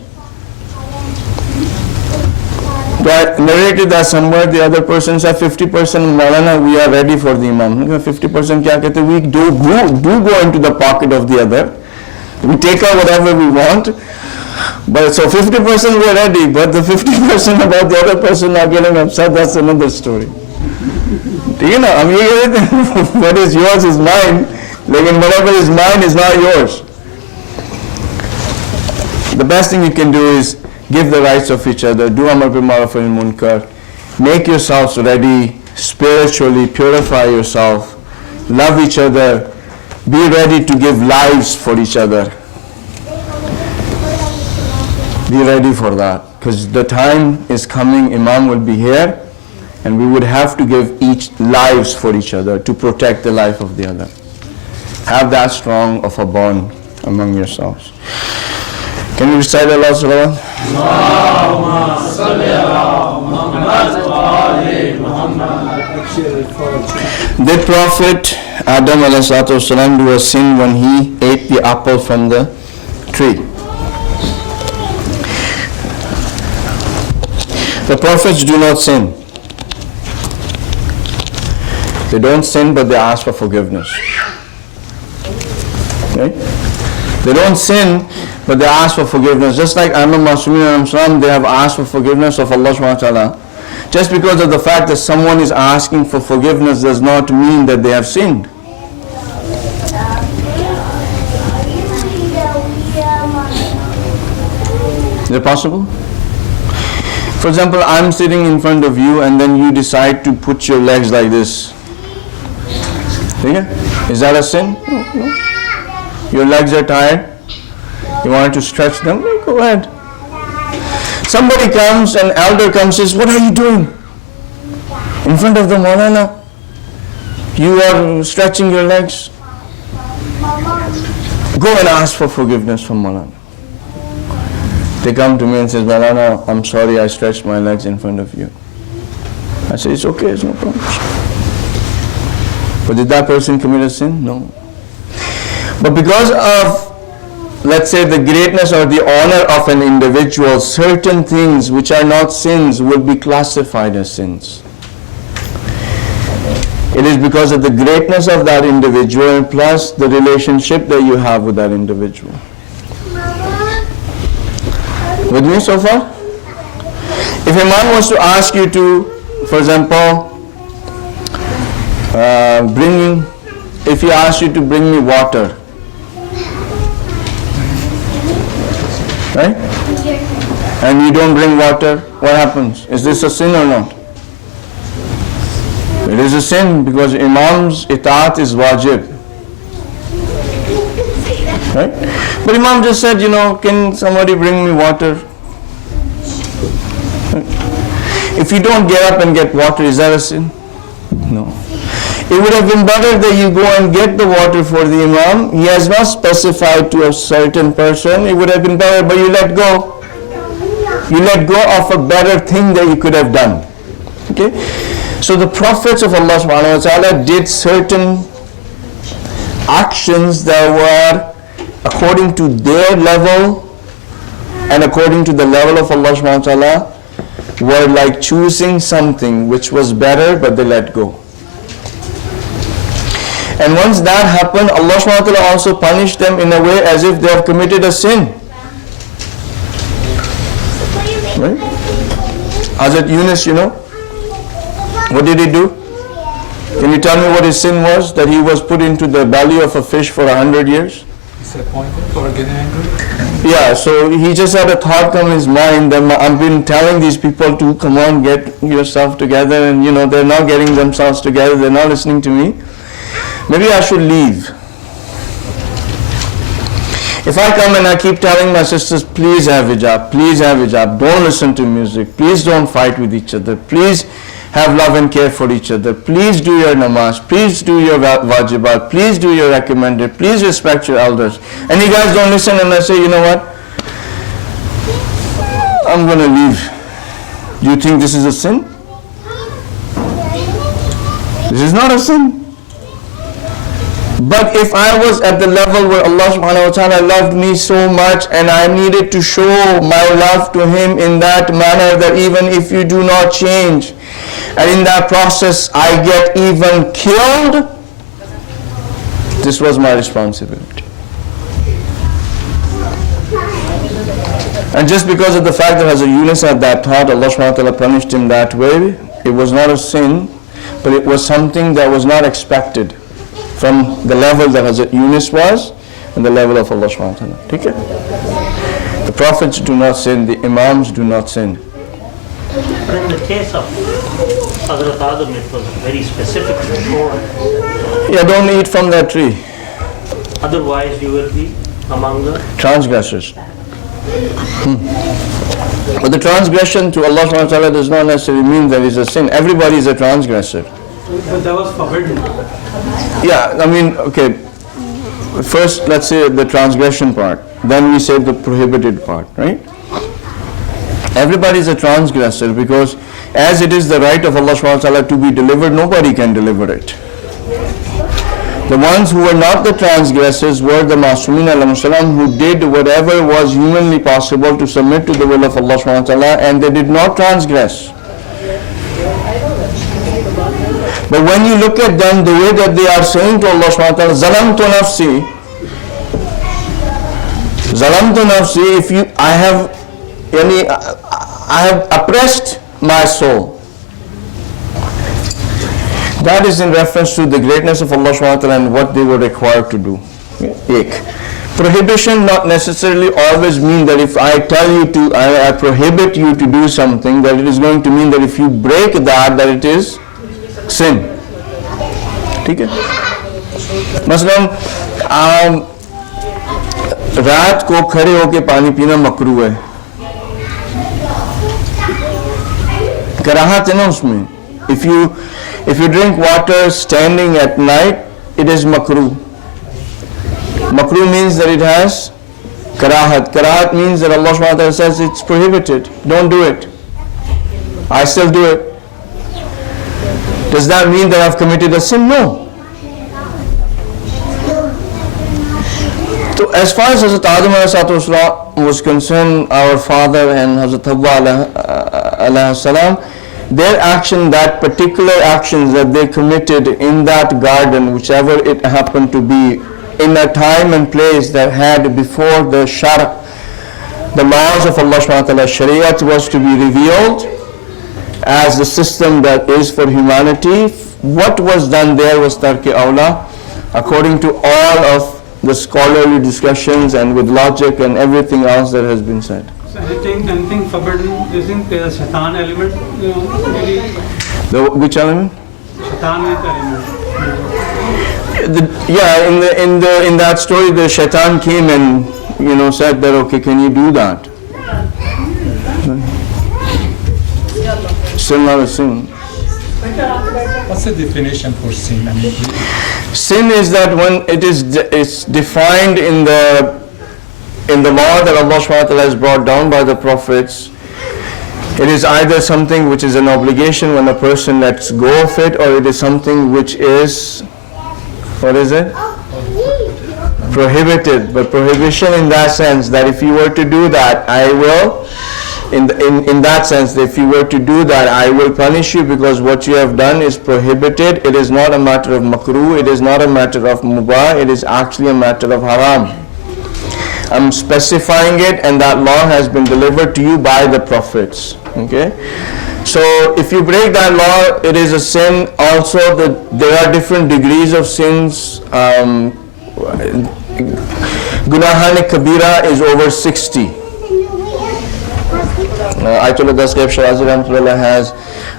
I narrated that somewhere, the other person said 50% Maulana, we are ready for the Imam. 50% kya kehte? We do go into the pocket of the other. We take out whatever we want. But so 50% we are ready, but the 50% about the other person not getting upset, that's another story. What is yours is mine, whatever is mine is not yours. The best thing you can do is give the rights of each other, do amar bil ma'ruf wa nahy anil munkar, make yourselves ready spiritually, purify yourself, love each other, be ready to give lives for each other. Be ready for that, because the time is coming, Imam will be here, and we would have to give each lives for each other to protect the life of the other. Have that strong of a bond among yourselves. Can you recite Allah Salawat? Did Prophet Adam alayhi do a sin when he ate the apple from the tree? The prophets do not sin. They don't sin, but they ask for forgiveness. Okay? They don't sin, but they ask for forgiveness. Just like Imam Masumin, they have asked for forgiveness of Allah subhanahu wa ta'ala. Just because of the fact that someone is asking for forgiveness does not mean that they have sinned. Is it possible? For example, I'm sitting in front of you and then you decide to put your legs like this. Okay? Is that a sin? No. Your legs are tired. You want to stretch them? Go ahead. Somebody comes, an elder comes and says, what are you doing? In front of the Maulana. You are stretching your legs. Go and ask for forgiveness from Maulana. They come to me and say, Maulana, I'm sorry I stretched my legs in front of you. I say, it's okay, it's no problem. But did that person commit a sin? No. But because of, let's say, the greatness or the honor of an individual, certain things which are not sins will be classified as sins. It is because of the greatness of that individual and plus the relationship that you have with that individual. With me so far? If a man wants to ask you to, for example, if he asks you to bring me water, right? And you don't bring water, what happens? Is this a sin or not? It is a sin because Imam's itaat is wajib. Right? But Imam just said, can somebody bring me water? If you don't get up and get water, is that a sin? No. It would have been better that you go and get the water for the Imam. He has not specified to a certain person. It would have been better, but you let go. You let go of a better thing that you could have done. Okay? So the prophets of Allah subhanahu wa ta'ala did certain actions that were according to their level and according to the level of Allah subhanahu wa ta'ala, were like choosing something which was better, but they let go. And once that happened, Allah subhanahu wa ta'ala also punished them in a way as if they have committed a sin. Right? Hazrat Yunus, what did he do? Can you tell me what his sin was? That he was put into the belly of a fish for 100 years? Disappointed or getting angry? Yeah, so he just had a thought come in his mind that I've been telling these people to come on, get yourself together, and they're not getting themselves together, they're not listening to me. Maybe I should leave. If I come and I keep telling my sisters, please have hijab, don't listen to music, please don't fight with each other, please have love and care for each other, please do your namaz, please do your wajibat, please do your recommended, please respect your elders, and you guys don't listen, and I say, you know what, I'm going to leave. Do you think this is a sin? This is not a sin. But if I was at the level where Allah subhanahu wa ta'ala loved me so much and I needed to show my love to Him in that manner that even if you do not change, and in that process I get even killed, this was my responsibility. And just because of the fact that Hazrat Yunus had that thought, Allah subhanahu wa ta'ala punished him that way. It was not a sin, but it was something that was not expected from the level that Hazrat Yunus was and the level of Allah subhanahu wa ta'ala. Okay? The prophets do not sin, the Imams do not sin. But in the case of Hazrat Adam, it was very specific and sure. Yeah, don't eat from that tree. Otherwise, you will be among the transgressors. But the transgression to Allah subhanahu wa ta'ala does not necessarily mean that it's a sin. Everybody is a transgressor. But that was forbidden. Yeah, I mean, okay. First, let's say the transgression part. Then we say the prohibited part, right? Everybody is a transgressor because as it is the right of Allah subhanahu wa ta'ala to be delivered, nobody can deliver it. The ones who were not the transgressors were the Masumeen alayhi salam, who did whatever was humanly possible to submit to the will of Allah subhanahu wa ta'ala, and they did not transgress. But when you look at them, the way that they are saying to Allah subhanahu wa ta'ala, Zalamtu nafsi, if I have oppressed my soul. That is in reference to the greatness of Allah subhanahu wa ta'ala and what they were required to do. Prohibition not necessarily always mean that if I tell you to, I prohibit you to do something, that it is going to mean that if you break that it is sin. ठीक है? मसलन रात को खड़े होके पानी पीना मकरूह है. कराहत है ना उसमें. If you drink water standing at night, it is makruh. Makruh means that it has karahat. Karahat means that Allah subhanahu wa ta'ala says it's prohibited. Don't do it. I still do it. Does that mean that I've committed a sin? No. So as far as Hazrat Adam was concerned, our father and Hazrat Hawwa alayhi salam, their action, that particular actions that they committed in that garden, whichever it happened to be, in a time and place that had before the shara, the laws of Allah subhanahu wa ta'ala, Shariat was to be revealed as the system that is for humanity. What was done there was tarki awla, according to all of the scholarly discussions and with logic and everything else that has been said. So anything forbidden, isn't there a shaitan element? Maybe Which element? shaitan element. In that story, the shaitan came and said that, okay, can you do that? Still not a sin. What's the definition for sin? I mean, Sin is that when it's defined in the law that Allah subhanahu wa ta'ala has brought down by the prophets. It is either something which is an obligation when a person lets go of it, or it is something which is, what is it? Prohibited. But prohibition in that sense that if you were to do that, I will, in that sense, that if you were to do that, I will punish you because what you have done is prohibited. It is not a matter of makruh, it is not a matter of mubah, it is actually a matter of haram. I'm specifying it, and that law has been delivered to you by the prophets. Okay? So if you break that law, it is a sin. Also, there are different degrees of sins. Gunahan Kabira is over 60. Ayatollah Dasghaib Shirazi Rahmatullah has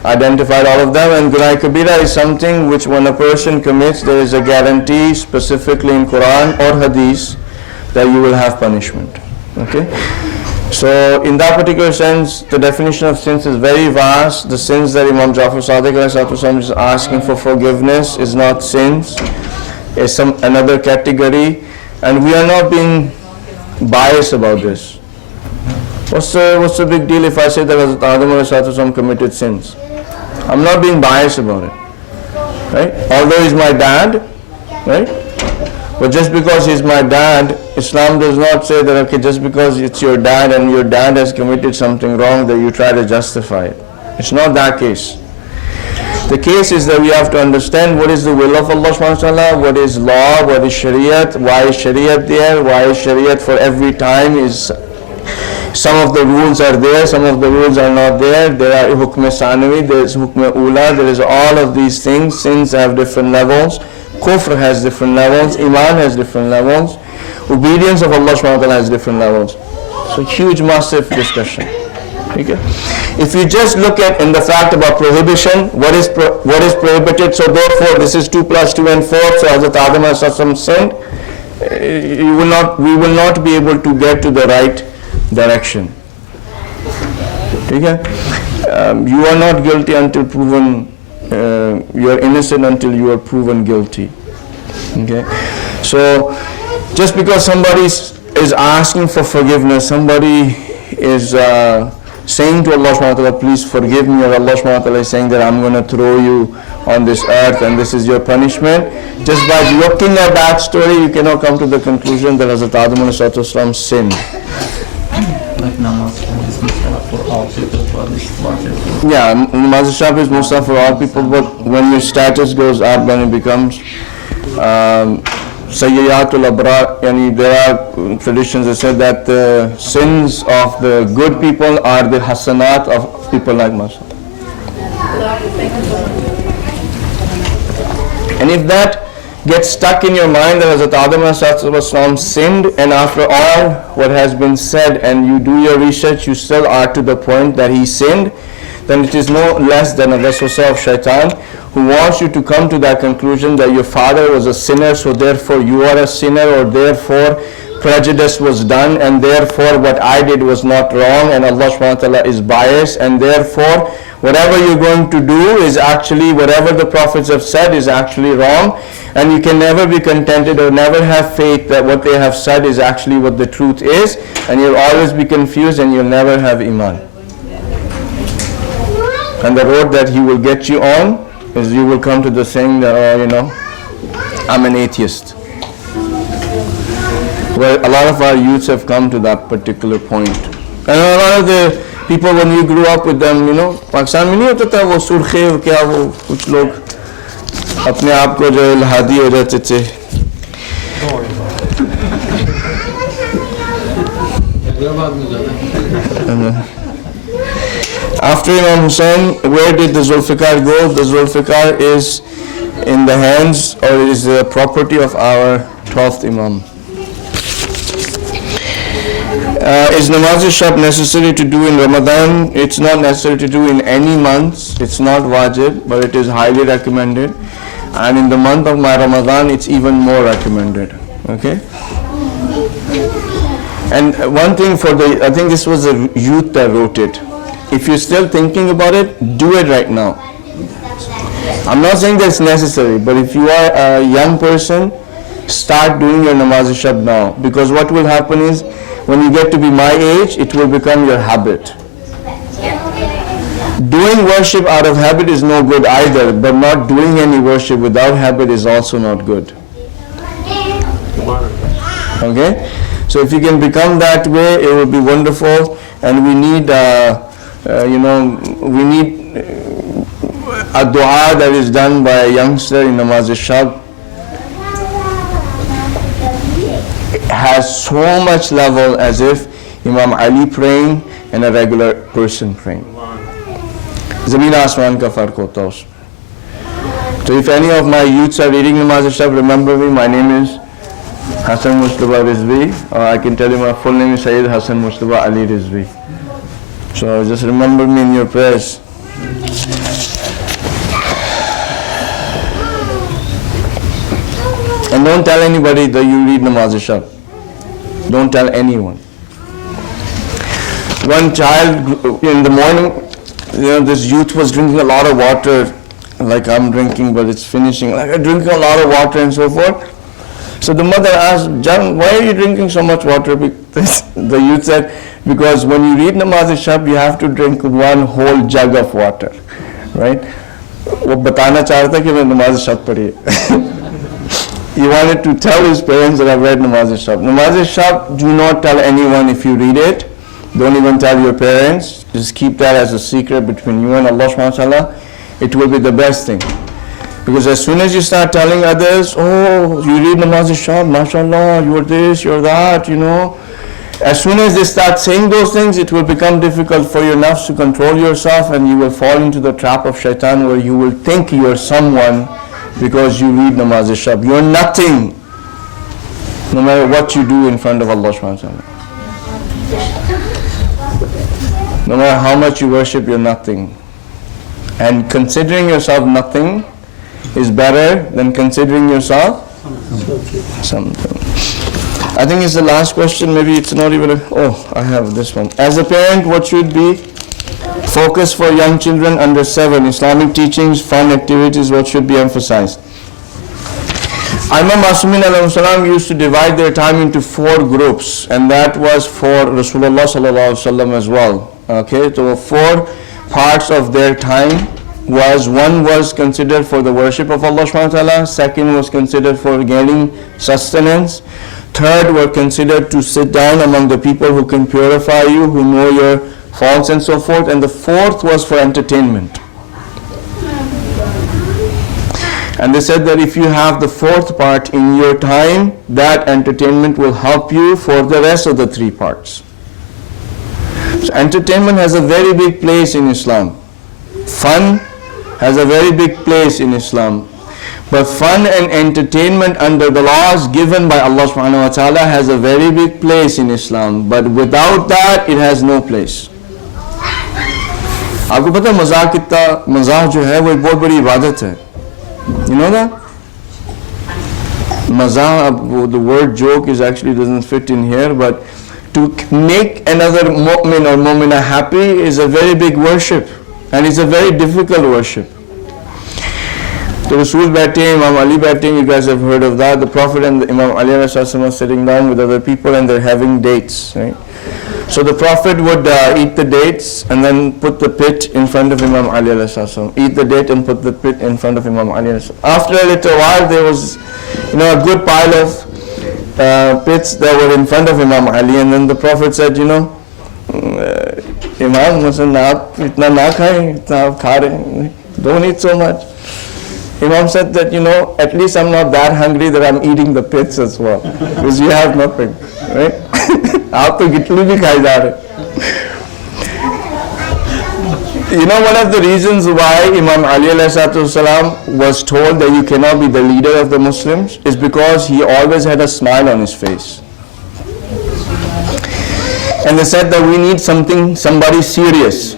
identified all of them, and Gunah Kabira is something which when a person commits, there is a guarantee specifically in Quran or Hadith that you will have punishment. Okay? So in that particular sense, the definition of sins is very vast. The sins that Imam Jafar Sadiq is asking for forgiveness is not sins, it's another category, and we are not being biased about this. What's the big deal if I say that Hazrat Adam committed sins? I'm not being biased about it, right? Although he's my dad, right? But just because he's my dad, Islam does not say that, okay, just because it's your dad and your dad has committed something wrong, that you try to justify it. It's not that case. The case is that we have to understand what is the will of Allah subhanahu wa ta'ala, what is law, what is shariat, why is shariat there, why is shariat for every time is. Some of the rules are there, some of the rules are not there. There are hukm sanawi, there is hukm ula, there is all of these things. Sins have different levels. Kufr has different levels, Iman has different levels, obedience of Allah subhanahu wa ta'ala has different levels. So huge, massive discussion. Okay? If you just look at in the fact about prohibition, what is prohibited, so therefore this is 2 plus 2 and 4, so Hazrat Adam has some sin, we will not be able to get to the right direction. Okay? You are not guilty until proven you are innocent until you are proven guilty. Okay? So just because somebody is asking for forgiveness, somebody is saying to Allah subhanahu wa ta'ala, please forgive me, or Allah subhanahu wa ta'ala is saying that I'm going to throw you on this earth and this is your punishment, just by looking at that story you cannot come to the conclusion that Hazrat Adam sinned. Like namaz is mustahab for all people, for this water. Yeah, namaz shab is mustahab for all people, but when your status goes up, then it becomes sayyiyatul abrar. Yani there are traditions that say that the sins of the good people are the hasanat of people like myself. And if that gets stuck in your mind that Hazrat Adam sinned, and after all what has been said, and you do your research, you still are to the point that he sinned, then it is no less than a waswasa of shaitan who wants you to come to that conclusion that your father was a sinner, so therefore you are a sinner, or therefore prejudice was done, and therefore what I did was not wrong, and Allah subhanahu wa ta'ala is biased, and therefore whatever you're going to do is actually, whatever the prophets have said is actually wrong, and you can never be contented or never have faith that what they have said is actually what the truth is, and you'll always be confused and you'll never have iman. And the road that he will get you on is you will come to the saying that, I'm an atheist. Well, a lot of our youths have come to that particular point. And a lot of the people, when you grew up with them, Pakistan में नहीं होता था वो सुर्खे और क्या वो कुछ लोग अपने आप को जो इल्हादी हो जाते थे. After Imam Hussain, where did the Zulfikar go? The Zulfikar is in the hands, or is the property of our 12th Imam. Is namaz shab necessary to do in Ramadan? It's not necessary to do in any months. It's not wajib, but it is highly recommended. And in the month of my Ramadan, it's even more recommended. Okay? And one thing I think this was a youth that wrote it. if you're still thinking about it, do it right now. I'm not saying that's necessary, but if you are a young person, start doing your namaz-e-shab now. Because what will happen is, when you get to be my age, it will become your habit. Doing worship out of habit is no good either, but not doing any worship without habit is also not good. Okay? So if you can become that way, it will be wonderful. And we need, we need a dua that is done by a youngster in namaz-e-shab. It has so much level as if Imam Ali praying and a regular person praying. Zameen Asman ka fark hota usme. So if any of my youths are reading namaz-e-shab, remember me, my name is Hasan Mujtaba Rizvi, or I can tell you my full name is Sayyid Hasan Mujtaba Ali Rizvi. So just remember me in your prayers. And don't tell anybody that you read namaz-e-shab. Don't tell anyone. One child in the morning, this youth was drinking a lot of water, like I'm drinking, but it's finishing. Like I'm drinking a lot of water and so forth. So the mother asked, John, why are you drinking so much water? The youth said, because when you read namaz-e-shab, you have to drink one whole jug of water, right? वो बताना चाहता कि मैं namaz-e-shab पढ़ी है. He wanted to tell his parents that I've read namaz-e-shab. Namaz-e-shab, do not tell anyone if you read it. Don't even tell your parents. Just keep that as a secret between you and Allah subhanahu wa ta'ala. It will be the best thing. Because as soon as you start telling others, oh, you read namaz-e-shab, mashallah, you're this, you're that, As soon as they start saying those things, it will become difficult for your nafs to control yourself, and you will fall into the trap of shaitan where you will think you're someone because you read namaz-e-shab. You're nothing, no matter what you do in front of Allah subhanahu wa ta'ala. No matter how much you worship, you're nothing. And considering yourself nothing is better than considering yourself something. I think it's the last question. Maybe it's not even I have this one. As a parent, what should be focus for young children under 7? Islamic teachings, fun activities, what should be emphasized? Imam Masumin alayhi salam used to divide their time into 4 groups, and that was for Rasulullah sallallahu alaihi wasallam as well. Okay, so 4 parts of their time was, one was considered for the worship of Allah subhanahu wa ta'ala, second was considered for gaining sustenance, third were considered to sit down among the people who can purify you, who know your faults and so forth, and the fourth was for entertainment. And they said that if you have the 4th part in your time, that entertainment will help you for the rest of the 3 parts. So entertainment has a very big place in Islam. Fun has a very big place in Islam. But fun and entertainment under the laws given by Allah subhanahu wa ta'ala has a very big place in Islam. But without that, it has no place. आपको पता है मजाक जो है वो एक बहुत बड़ी इबादत है. You know that? Mazah, the word joke is actually doesn't fit in here, but to make another mu'min or mu'mina happy is a very big worship, and it's a very difficult worship. The Rasul baite, Imam Ali baite, you guys have heard of that. The Prophet and Imam Ali are sitting down with other people and they're having dates, right? So the Prophet would eat the dates and then put the pit in front of Imam Ali eat the date and put the pit in front of Imam Ali. After a little while, there was a good pile of pits that were in front of Imam Ali, and then the Prophet said, Imam, itna na khaye, itna aap kha rahe, don't eat so much. Imam said that, at least I'm not that hungry that I'm eating the pits as well, because you have nothing, right? आप तो गिटली भी खाई जा रहे. One of the reasons why Imam Ali ﷺ was told that you cannot be the leader of the Muslims is because he always had a smile on his face. And they said that we need somebody serious.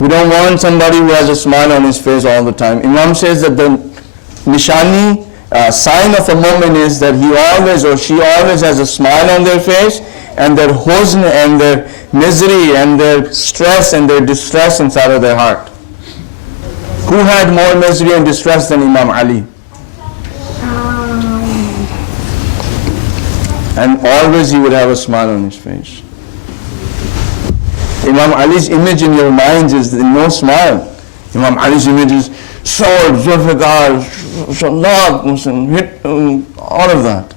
We don't want somebody who has a smile on his face all the time. Imam says that the nishani, sign of a mu'min is that he always or she always has a smile on their face and their huzn and their misery and their stress and their distress inside of their heart. Who had more misery and distress than Imam Ali? And always he would have a smile on his face. Imam Ali's image in your minds is no smile. Imam Ali's image is sword, zulfiqar, shalab, hit, all of that.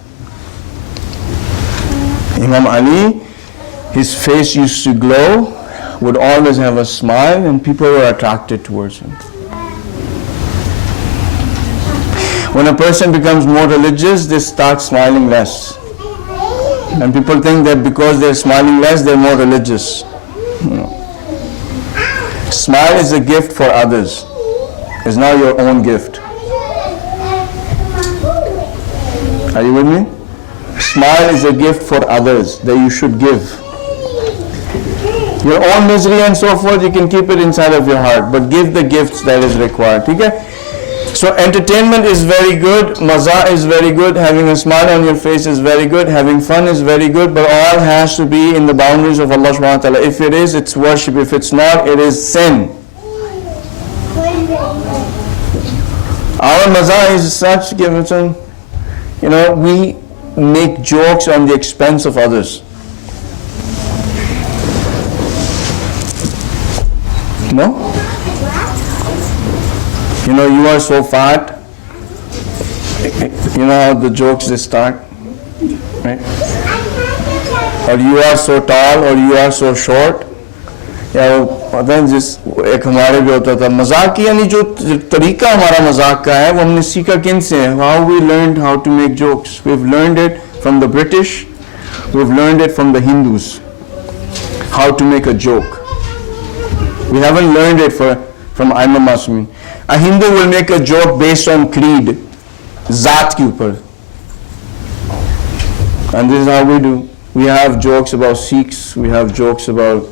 Imam Ali, his face used to glow, would always have a smile, and people were attracted towards him. When a person becomes more religious, they start smiling less. And people think that because they're smiling less, they're more religious. No. Smile is a gift for others. It's not your own gift. Are you with me? Smile is a gift for others that you should give. Your own misery and so forth, you can keep it inside of your heart, but give the gifts that is required. Okay? So entertainment is very good, maza is very good, having a smile on your face is very good, having fun is very good, but all has to be in the boundaries of Allah subhanahu wa ta'ala. If it is, it's worship. If it's not, it is sin. Our maza is such, we make jokes on the expense of others. No? You are so fat. You know how the jokes they start, right? Or you are so tall, or you are so short. या वो पता है जिस एक हमारे भी होता था मजाक की यानी जो तरीका हमारा मजाक का है वो हमने सीखा किन से है how we learned how to make jokes. We've learned it from the British, we've learned it from the Hindus, how to make a joke. We haven't learned it from Ayman Masumi. A Hindu will make a joke based on creed, zaat ke upar. And this is how we do. We have jokes about Sikhs, we have jokes about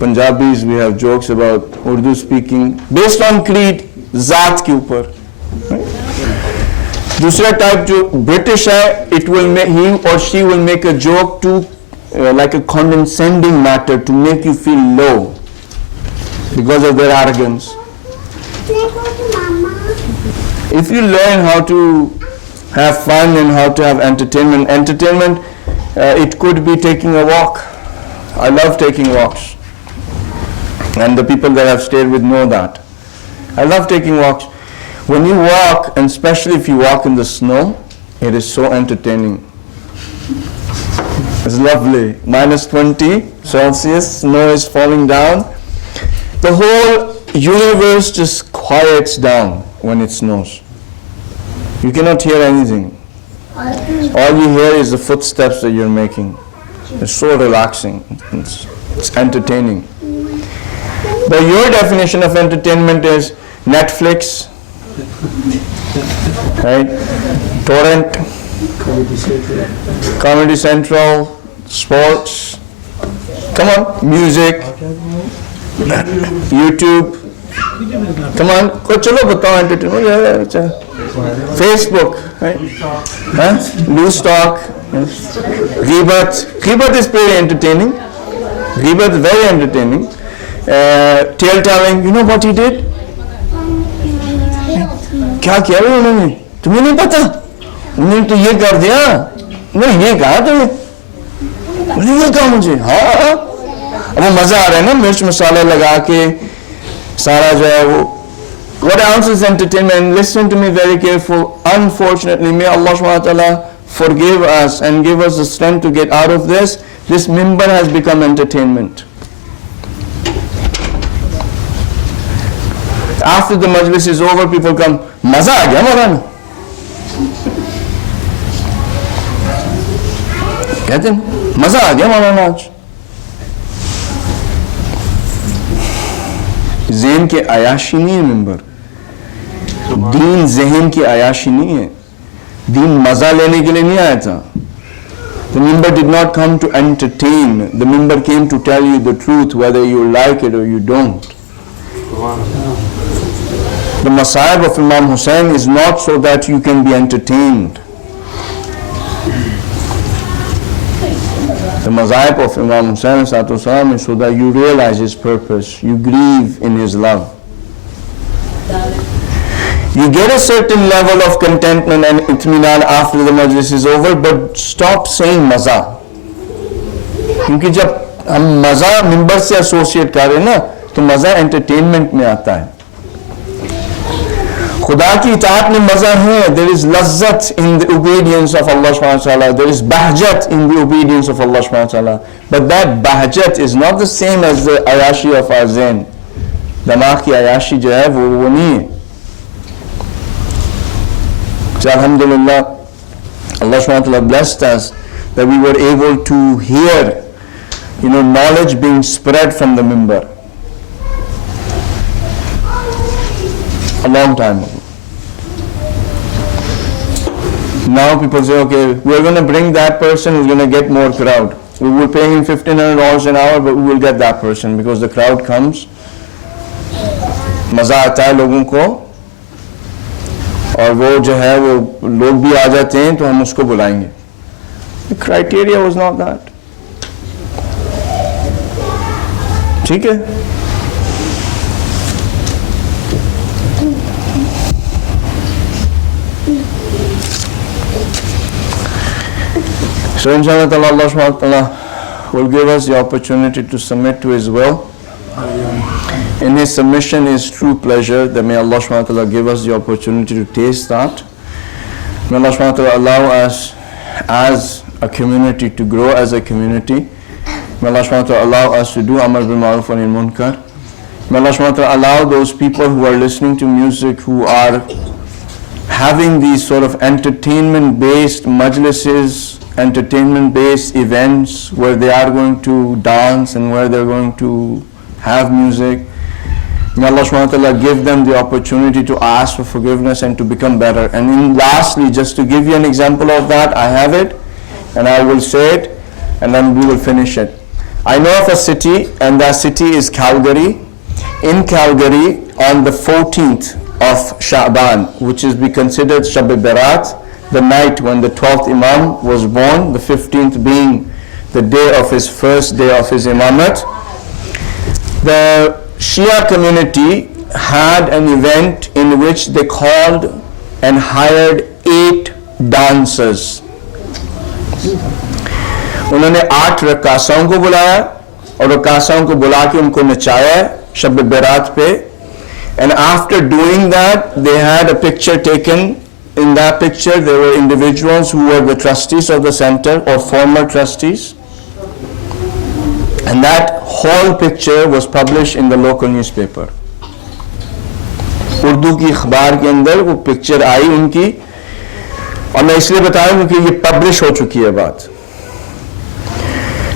Punjabis, we have jokes about Urdu speaking, based on creed, zaat ke upar. दूसरा type जो British है, it will make, he or she will make a joke to like a condescending matter to make you feel low because of their arrogance. If you learn how to have fun and how to have entertainment, it could be taking a walk. I love taking walks. And the people that have stayed with know that. I love taking walks. When you walk, and especially if you walk in the snow, it is so entertaining. It's lovely. -20 Celsius, snow is falling down. The whole universe just quiets down when it snows. You cannot hear anything. All you hear is the footsteps that you're making. It's so relaxing. It's entertaining. But your definition of entertainment is Netflix, right? Torrent, Comedy Central, sports, come on, music, YouTube, come on, chalo batao entertainment, Facebook, right? Loose talk, Ghibat is pretty entertaining. Ghibat is very entertaining. Tale telling, you know what he did? क्या किया उन्होंने? तुम्हें नहीं पता? उन्होंने तो ये कर दिया। नहीं ये कहा तुम्हें? उन्होंने ये कहा मुझे? हाँ। अब वो मजा आ रहा है ना मिर्च मसाला लगा के सारा जो है वो. What else is entertainment? Listen to me very careful. Unfortunately, may Allah subhanahu wa ta'ala forgive us and give us the strength to get out of this. This mimbar has become entertainment. After the majlis is over, people come, maza aa gaya Maulana. कहते हैं मजा आ गया मौलाना आज. ज़हन के आयाशी नहीं है मिंबर. दीन ज़हन की आयाशी नहीं है. दीन मजा लेने के लिए नहीं आया था. The mimbar did not come to entertain. The mimbar came to tell you the truth, whether you like it or you don't. The masayib of Imam Hussain is not so that you can be entertained. the mazahib of Imam Hussain salam is so that you realize his purpose, you grieve in his love. You get a certain level of contentment and itminan after the majlis is over, but stop saying maza. क्योंकि जब हम मजा मिंबर से associate कर रहे हैं ना, तो मजा एंटरटेनमेंट में आता है. खुदा की इताअत में मजा है. There is lazzat in the obedience of Allah subhanahu wa ta'ala. There is bahjat in the obedience of Allah subhanahu wa ta'ala. But that bahjat is not the same as the ayashi of our zain. दिमाग की ayashi जो है वो नहीं है. So alhamdulillah, Allah subhanahu wa ta'ala blessed us that we were able to hear, knowledge being spread from the mimbar a long time ago. Now people say, okay, we're going to bring that person who's going to get more crowd. We will pay him $1,500 an hour, but we will get that person because the crowd comes. मज़ा आता है लोगों को, और वो जो है वो लोग भी आ जाते हैं तो हम उसको बुलाएंगे. The criteria was not that. ठीक है. So inshallah Allah subhanahu wa ta'ala will give us the opportunity to submit to His will. In His submission is true pleasure, that may Allah subhanahu wa ta'ala give us the opportunity to taste that. May Allah subhanahu wa ta'ala allow us as a community to grow as a community. May Allah subhanahu wa ta'ala allow us to do amar bil ma'ruf wa nahy anil munkar. May Allah subhanahu wa ta'ala allow those people who are listening to music, who are having these sort of entertainment-based majlises, entertainment-based events where they are going to dance and where they're going to have music. May Allah subhanahu wa ta'ala give them the opportunity to ask for forgiveness and to become better. And then lastly, just to give you an example of that, I have it and I will say it and then we will finish it. I know of a city, and that city is Calgary. In Calgary, on the 14th of Sha'ban, which is be considered Shab Barat, the night when the 12th Imam was born, the 15th being the day of his first day of his Imamat, the Shia community had an event in which they called and hired 8 dancers. उन्होंने 8 रक्कासाओं को बुलाया और रक्कासाओं को बुला के उनको नचाया शब बारात पे. And after doing that, they had a picture taken. In that picture, there were individuals who were the trustees of the center or former trustees. And that whole picture was published in the local newspaper. Urdu की अखबार के अंदर वो picture आई उनकी, और मैं इसलिए बता रहा हूँ कि ये पब्लिश हो चुकी है बात.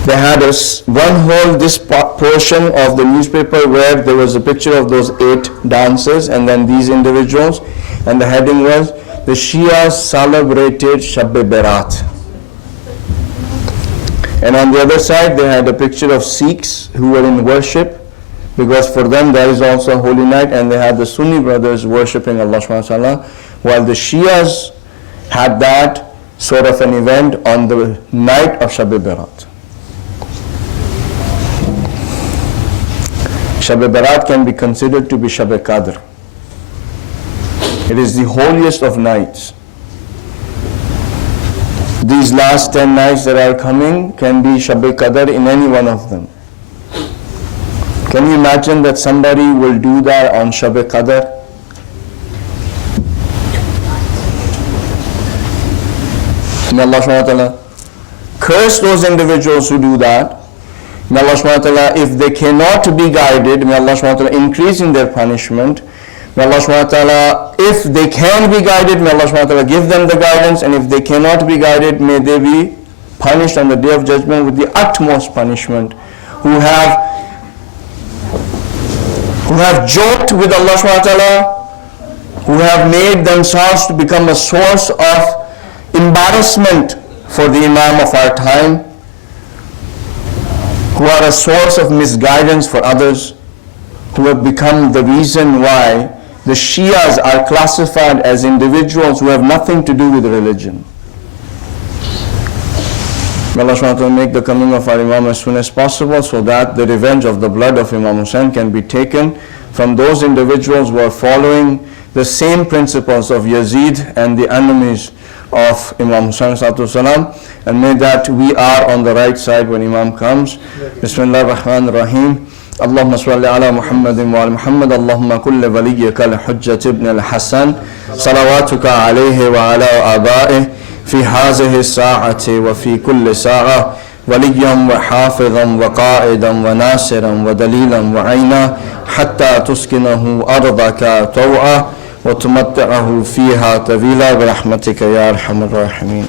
They had one whole this portion of the newspaper where there was a picture of those 8 dancers and then these individuals, and the heading was, the Shias celebrated Shab Barat. And on the other side they had a picture of Sikhs who were in worship, because for them that is also a holy night, and they had the Sunni brothers worshipping Allah subhanahu wa ta'ala, while the Shias had that sort of an event on the night of Shab Barat. Shab Barat can be considered to be Shab Qadr. It is the holiest of nights. These last 10 nights that are coming can be Shab Qadr in any one of them. Can you imagine that somebody will do that on Shab Qadr? May Allah subhanahu wa ta'ala curse those individuals who do that. May Allah subhanahu wa ta'ala, if they cannot be guided, may Allah subhanahu wa ta'ala increase in their punishment. May Allah subhanahu wa ta'ala, if they can be guided, may Allah subhanahu wa ta'ala give them the guidance, and if they cannot be guided, may they be punished on the day of judgment with the utmost punishment, who have joked with Allah subhanahu wa ta'ala, who have made themselves to become a source of embarrassment for the Imam of our time, who are a source of misguidance for others, who have become the reason why the Shias are classified as individuals who have nothing to do with religion. May Allah subhanahu wa ta'ala make the coming of our Imam as soon as possible so that the revenge of the blood of Imam Hussain can be taken from those individuals who are following the same principles of Yazid and the enemies of Imam Hussain salam, and may that we are on the right side when Imam comes. Bismillah ar-Rahman ar-Rahim. اللهم صل على محمد وعلى محمد اللهم كل وليك الحجة ابن الحسن صلواتك عليه وعلى آبائه في هذه الساعة وفي كل ساعة وليا وحافظا وقائدا وناصرا ودليلا وعينا حتى تسكنه أرضك طوعا وتمتعه فيها طويلا برحمتك يا أرحم الراحمين.